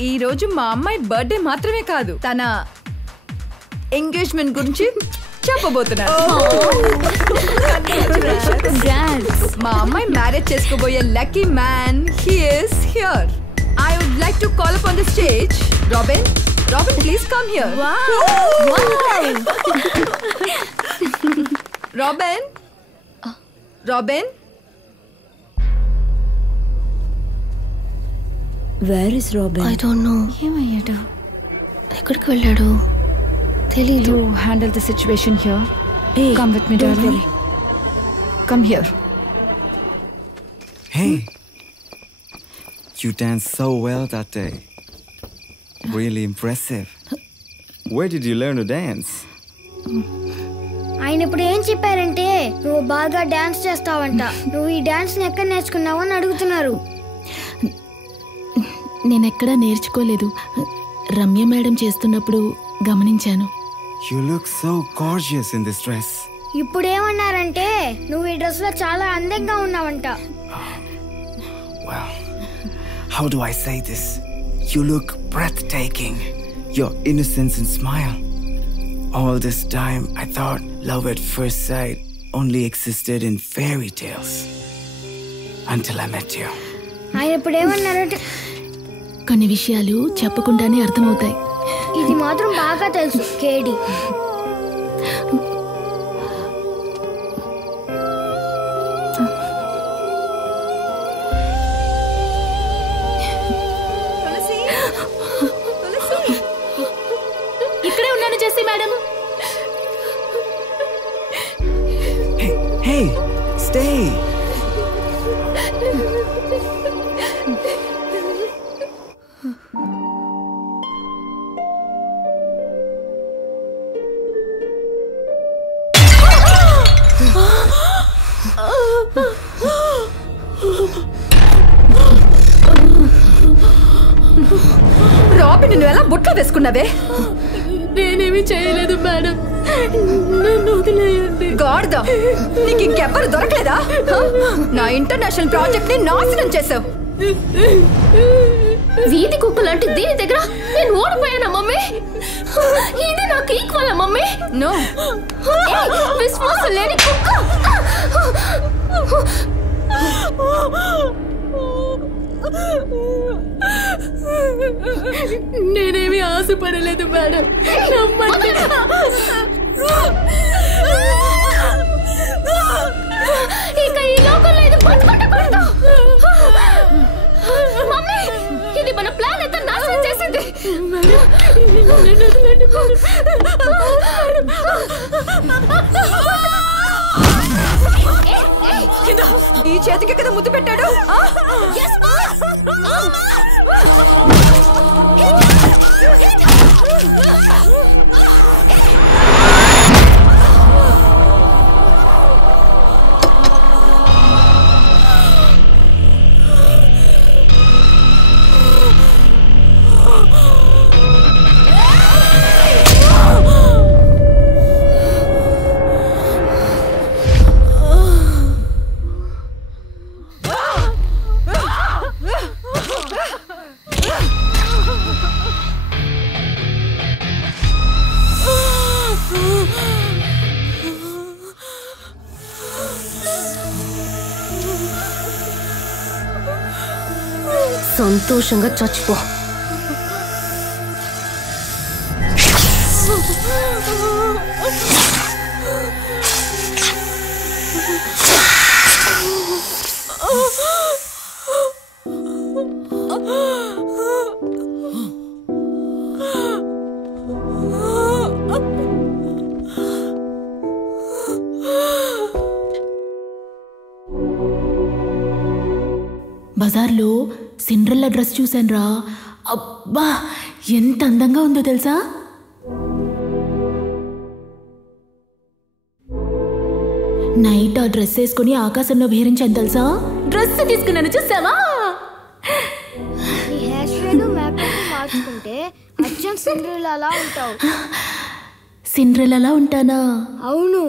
ఈ రోజు మా అమ్మాయి బర్త్డే మాత్రమే కాదు, తన ఎంగేజ్మెంట్ గురించి చెప్పబోతున్నాను. మా అమ్మాయి మ్యారేజ్ చేసుకోబోయే lucky man he is here. I would like to call upon the stage Robin. Robin, please come here. Wow. Robin. Robin. Where is Robin? I don't know. ఏమయ్యాడు? ఎక్కడికి వెళ్ళాడు తెలీదు. You handle the situation here. Hey, come with me, darling. Come here. Hey, you danced so well that day. Really impressive. Where did you learn to dance? ఆయన ఇప్పుడు ఏం చెప్పారంటే నువ్వు బాగా డాన్స్ చేస్తావంట. నువ్వు ఈ డాన్స్ ని ఎక్కడ నేర్చుకున్నావు అని అడుగుతున్నారు. నేనెక్కడా నేర్చుకోలేదు. రమ్య మేడం చేస్తున్నప్పుడు గమనించాను. You look so gorgeous in this dress. ఇప్పుడు ఏమన్నారంటే నువ్వు ఈ డ్రెస్ లో చాలా అందంగా ఉన్నావంట. Well, how do I say this? You look breathtaking. Your innocence and smile. All this time I thought love at first sight only existed in fairy tales. Until I met you. ఆయన ఇప్పుడు ఏమన్నారంటే కొన్ని విషయాలు చెప్పకుండానే అర్థమవుతాయి. ఇది మాత్రం బాగా తెలుసు కేడి. ఇక్కడే ఉన్నాను Jessie madam. Hey, stay. Robin, నువ్వు ఎలా బుట్టలో వేసుకున్నావే? నేనేమి చేయలేదు మేడం, నన్ను వదిలేయండి. గాడ్ద, నీకు ఇంకెవ్వరు దొరకలేదా? నా ఇంటర్నేషనల్ ప్రాజెక్ట్ ని నాశనం చేసావు. వీధి కుక్క లాంటి దీని దగ్గర నేను ఓడిపోయానా మమ్మీ? ఇది నాకు ఈక్వల్ మమ్మీ? నో. విశ్వాసం లేని కుక్క. నేనేమి ఆశపడలేదు మేడం, నమ్మండి. ఇక ఈ లోకంలో ఇది పట్టుకుంటకూడదు. మమ్మీ, ఇది మన ప్లాన్ ఎంత నాశనం చేసింది. ఈ చేతికి కదా ముద్దు పెట్టాడు. సంతోషంగా చచ్చిపో. బజార్లో సిండ్రెల్లా డ్రెస్ చూశాను రా. అబ్బా, ఎంత అందంగా ఉందో తెలుసా? నైట్ ఆ డ్రెస్ వేసుకుని ఆకాశంలో విహరించాను తెలుసా. డ్రెస్ తీసుకున్నాను చూసావా. నీ హెయిర్ స్టైల్ మేకప్ మార్చుకుంటే అచ్చం సిండ్రెల్లా ఉంటావు. సిండ్రెల్లా ఉంటానా? అవును.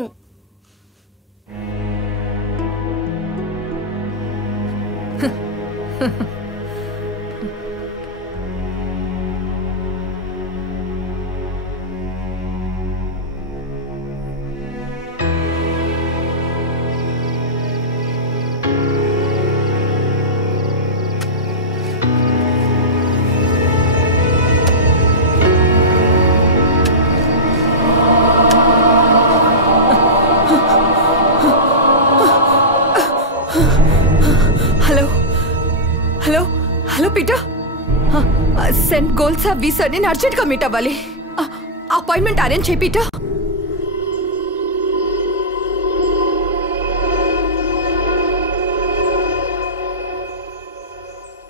సెంట్ గోల్సా వీసాని అర్జెంట్గా మీట్ అవ్వాలి. అపాయింట్మెంట్ అరేంజ్ చేయి పీటర్.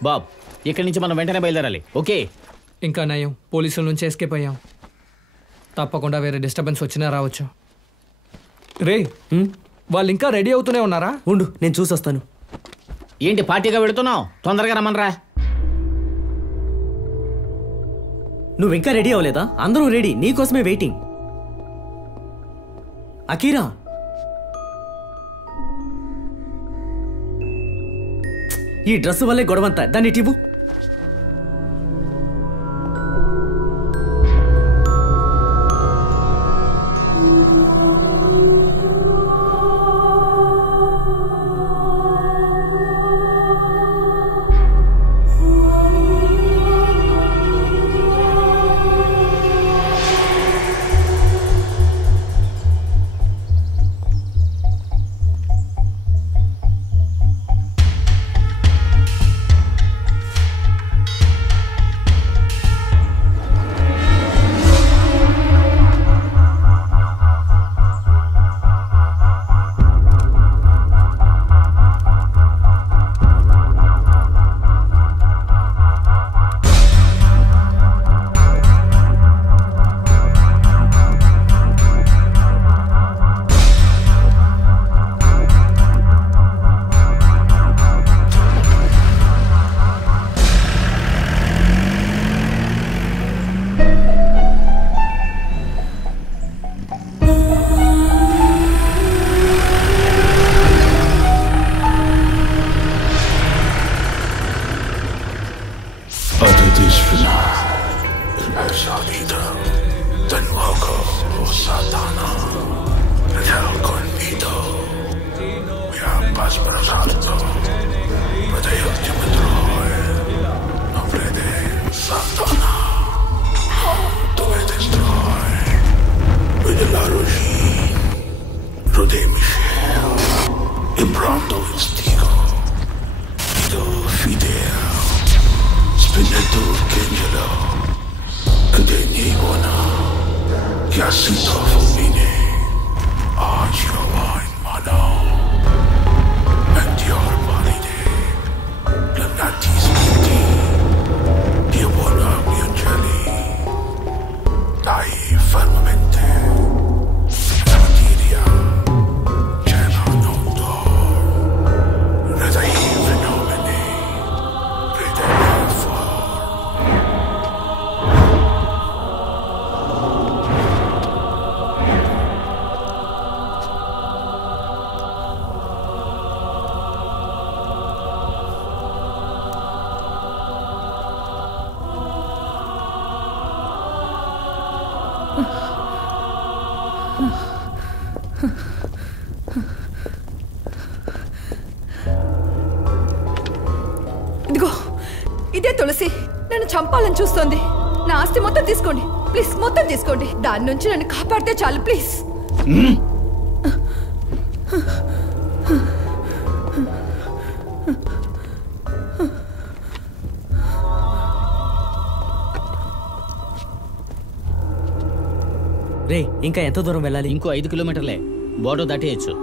బాబ్, ఇక్కడి నుంచి మనం వెంటనే బయలుదేరాలి. ఓకే. ఇంకా నయం, పోలీసుల నుంచి ఎస్కేప్ అయ్యాం. తప్పకుండా వేరే డిస్టర్బెన్స్ వచ్చినా రావచ్చు. రే, వాళ్ళు ఇంకా రెడీ అవుతూనే ఉన్నారా? ఉండు, నేను చూసొస్తాను. ఏంటి పార్టీగా పెడుతున్నావు? తొందరగా రమ్మనరా. నువ్వు ఇంకా రెడీ అవ్వలేదా? అందరూ రెడీ, నీకోసమే వెయిటింగ్. అకీరా, ఈ డ్రెస్ వల్లే గొడవంతా. దాన్ని ఇవ్వు. ఇదిగో ఇదే తులసి నన్ను చంపాలని చూస్తోంది. నా ఆస్తి మొత్తం తీసుకోండి ప్లీజ్, మొత్తం తీసుకోండి. దాని నుంచి నన్ను కాపాడితే చాలు ప్లీజ్. రే, ఇంకా ఎంత దూరం వెళ్ళాలి? ఇంకో 5 కిలోమీటర్లే, బోర్డర్ దాటేయచ్చు.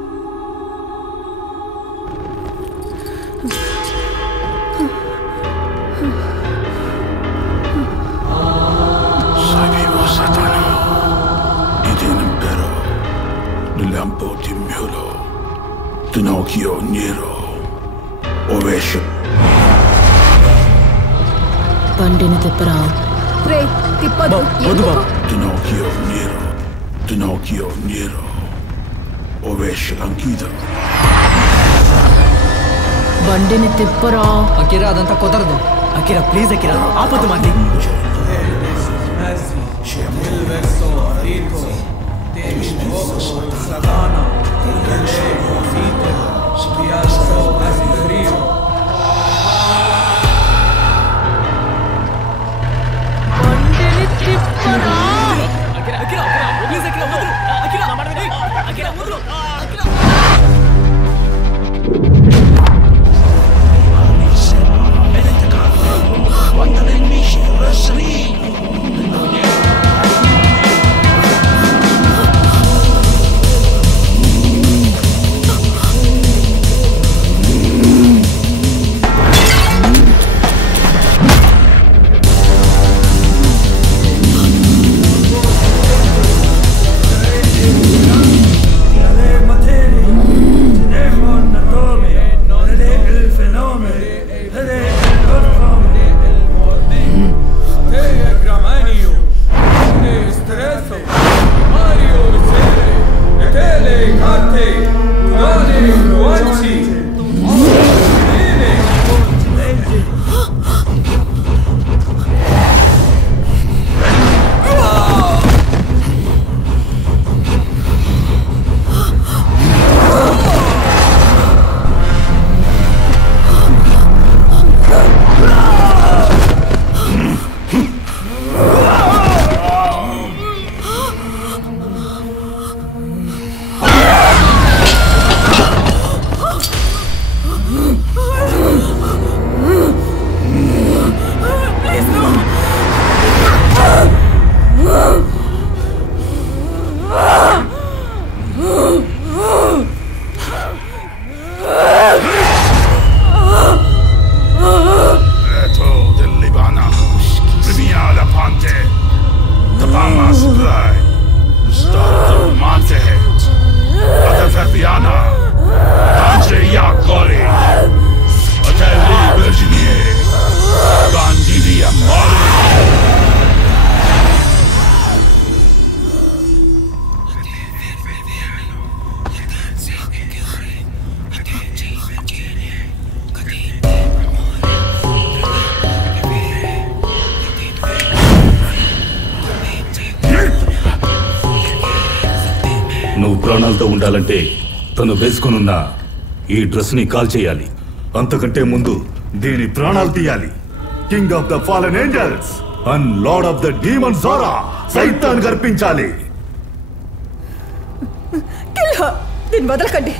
Pinocchio Nero. Ovation. బండిని తిప్పరా. రే తిప్పదు. Pinocchio Nero. Pinocchio Nero. Ovation Ankido. బండిని తిప్పరా. అకిరా అదంతా కుదరదు. అకిరా ప్లీజ్ అకిరా ఆపదు మాది. నువ్వు ప్రాణాలతో ఉండాలంటే తను వేసుకునున్న ఈ డ్రెస్ ని కాల్ చేయాలి. అంతకంటే ముందు దీని ప్రాణాలు తీయాలి. King of the fallen angels and lord of the demon Zora సైతాన్ గర్పించాలి. దీన్ని వదలకండి.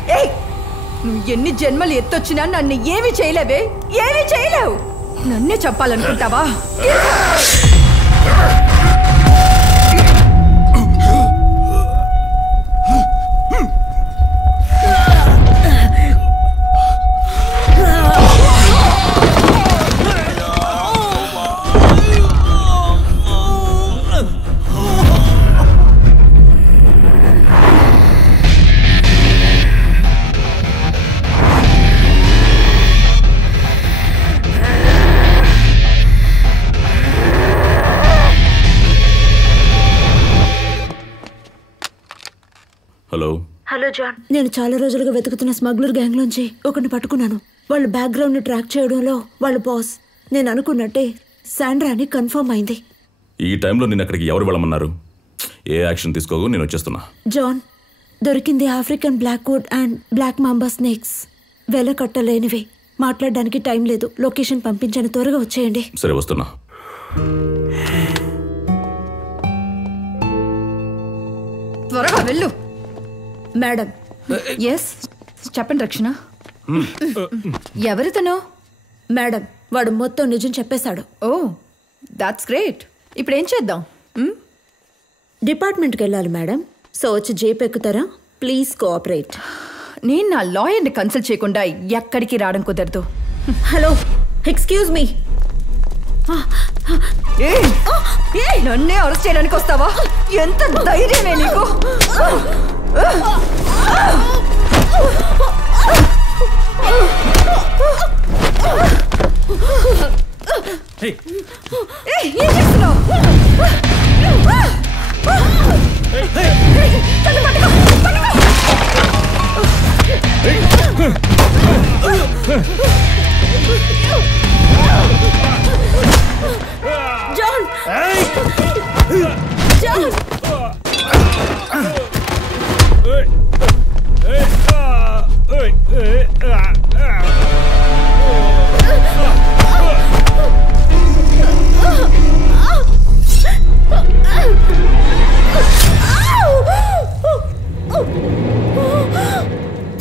నువ్వు ఎన్ని జన్మలు ఎత్తొచ్చినా నన్ను ఏమి చేయలేవే, ఏమి చేయలేవు. నన్నే చెప్పాలనుకుంటావా? హలో జాన్, నేను చాలా రోజులుగా వెతుకుతున్న స్మగ్లర్ గ్యాంగ్ లోంచి ఒకరిని పట్టుకున్నాను. వాళ్ళ బ్యాక్గ్రౌండ్ ని ట్రాక్ చేయడంలో వాళ్ళ బాస్ నేను అనుకున్నట్టే శాండ్రా అని కన్ఫర్మ్ అయింది. ఈ టైంలో నేను అక్కడికి ఎవరు వెళ్ళమన్నారు? ఏ యాక్షన్ తీసుకోకు, నేను వచ్చేస్తున్నా. జాన్, దొరికింది African blackwood and black mamba snakes. వెల కట్టలేనివి. మాట్లాడడానికి టైం లేదు. లొకేషన్ పంపించండి, త్వరగా వచ్చేయండి. సరే, వస్తున్నా. త్వరగా వెళ్ళు. మేడం. ఎస్, చెప్పండి రక్షణ. ఎవరితను? మేడం, వాడు మొత్తం నిజం చెప్పేశాడు. Oh, that's great. ఇప్పుడు ఏం చేద్దాం? డిపార్ట్మెంట్కి వెళ్ళాలి మేడం. సో వచ్చి జీప్ ఎక్కుతారా? Please cooperate. నేను నా లాయర్ని కన్సల్ట్ చేయకుండా ఎక్కడికి రావడం కుదరదు. Hello, excuse me. నన్నే అరెస్ట్ చేయడానికి వస్తావా? ఎంత ధైర్యమే నీకు? ఏం చేస్తున్నావు? జాన్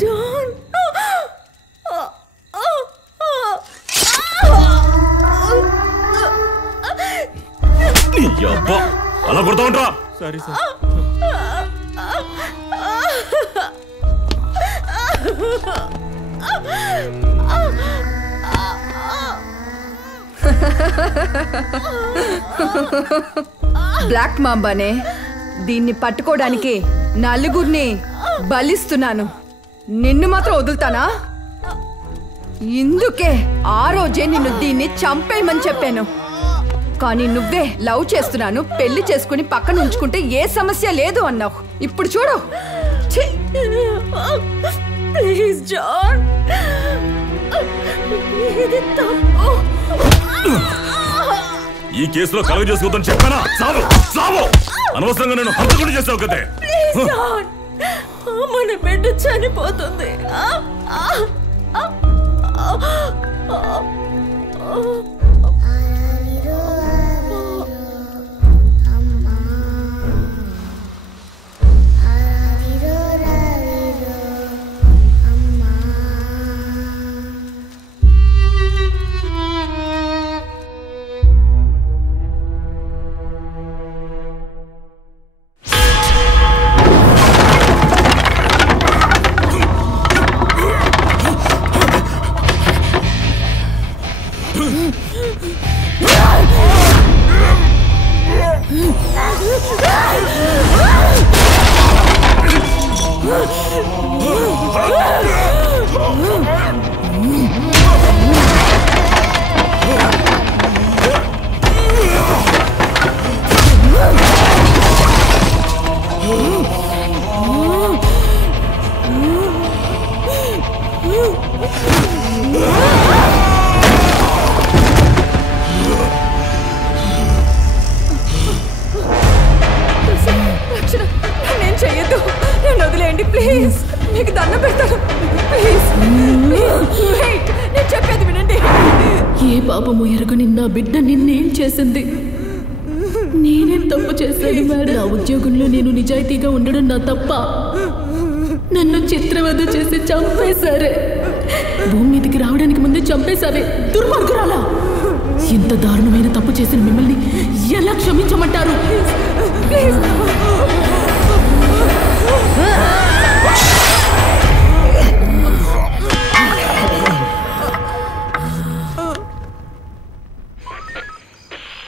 జాన్ అలా కొడతా ఉంటా. Sorry sir. బ్లాక్ మాంబానే, దీన్ని పట్టుకోవడానికి నలుగురిని బలిస్తున్నాను. నిన్ను మాత్రం వదులుతానా? ఇందుకే ఆ రోజే నిన్ను దీన్ని చంపేయమని చెప్పాను. కానీ నువ్వే లవ్ చేస్తున్నాను, పెళ్లి చేసుకుని పక్కన ఉంచుకుంటే ఏ సమస్య లేదు అన్నావు. ఇప్పుడు చూడు. ప్లీజ్ జాన్, ఇది తప్పు. ఈ కేసులో కలుగు చేసుకోవద్దని చెప్పానా? చావు చావు. అనవసరంగా నేను హత్యకుండా చేసావు కదే. ప్లీజ్ జాన్, మన బిడ్డ చనిపోతుంది. నేను చెయ్యొద్దు, నేను వదిలేయండి ప్లీజ్. మీకు దండం పెడతాను ప్లీజ్. వెయిట్, నేను చెప్పేది వినండి. ఏ పాపము ఎరగని నా బిడ్డ నిన్నేం చేసింది? నేనేం తప్పు చేశాను మేడం? నా ఉద్యోగంలో నేను నిజాయితీగా ఉండడం నా తప్ప? నన్ను చిత్రవద చేసి చంపేశారే. భూమి మీదకి రావడానికి ముందే చంపేశారే. దుర్మార్గురాలా! ఇంత దారుణమైన తప్పు చేసిన మిమ్మల్ని ఎలా క్షమించమంటారు?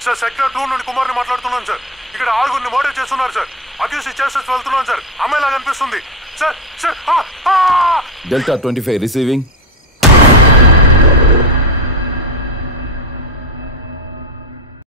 సార్, సెక్టర్ 2 నుండి కుమార్ని మాట్లాడుతున్నాను సార్. ఇక్కడ 6 మర్డర్ చేస్తున్నారు సార్. అక్యూస్ చేసేసి వెళ్తున్నాను సార్. అమ్మాయిలాగా అనిపిస్తుంది సార్. Sir Delta 25 receiving.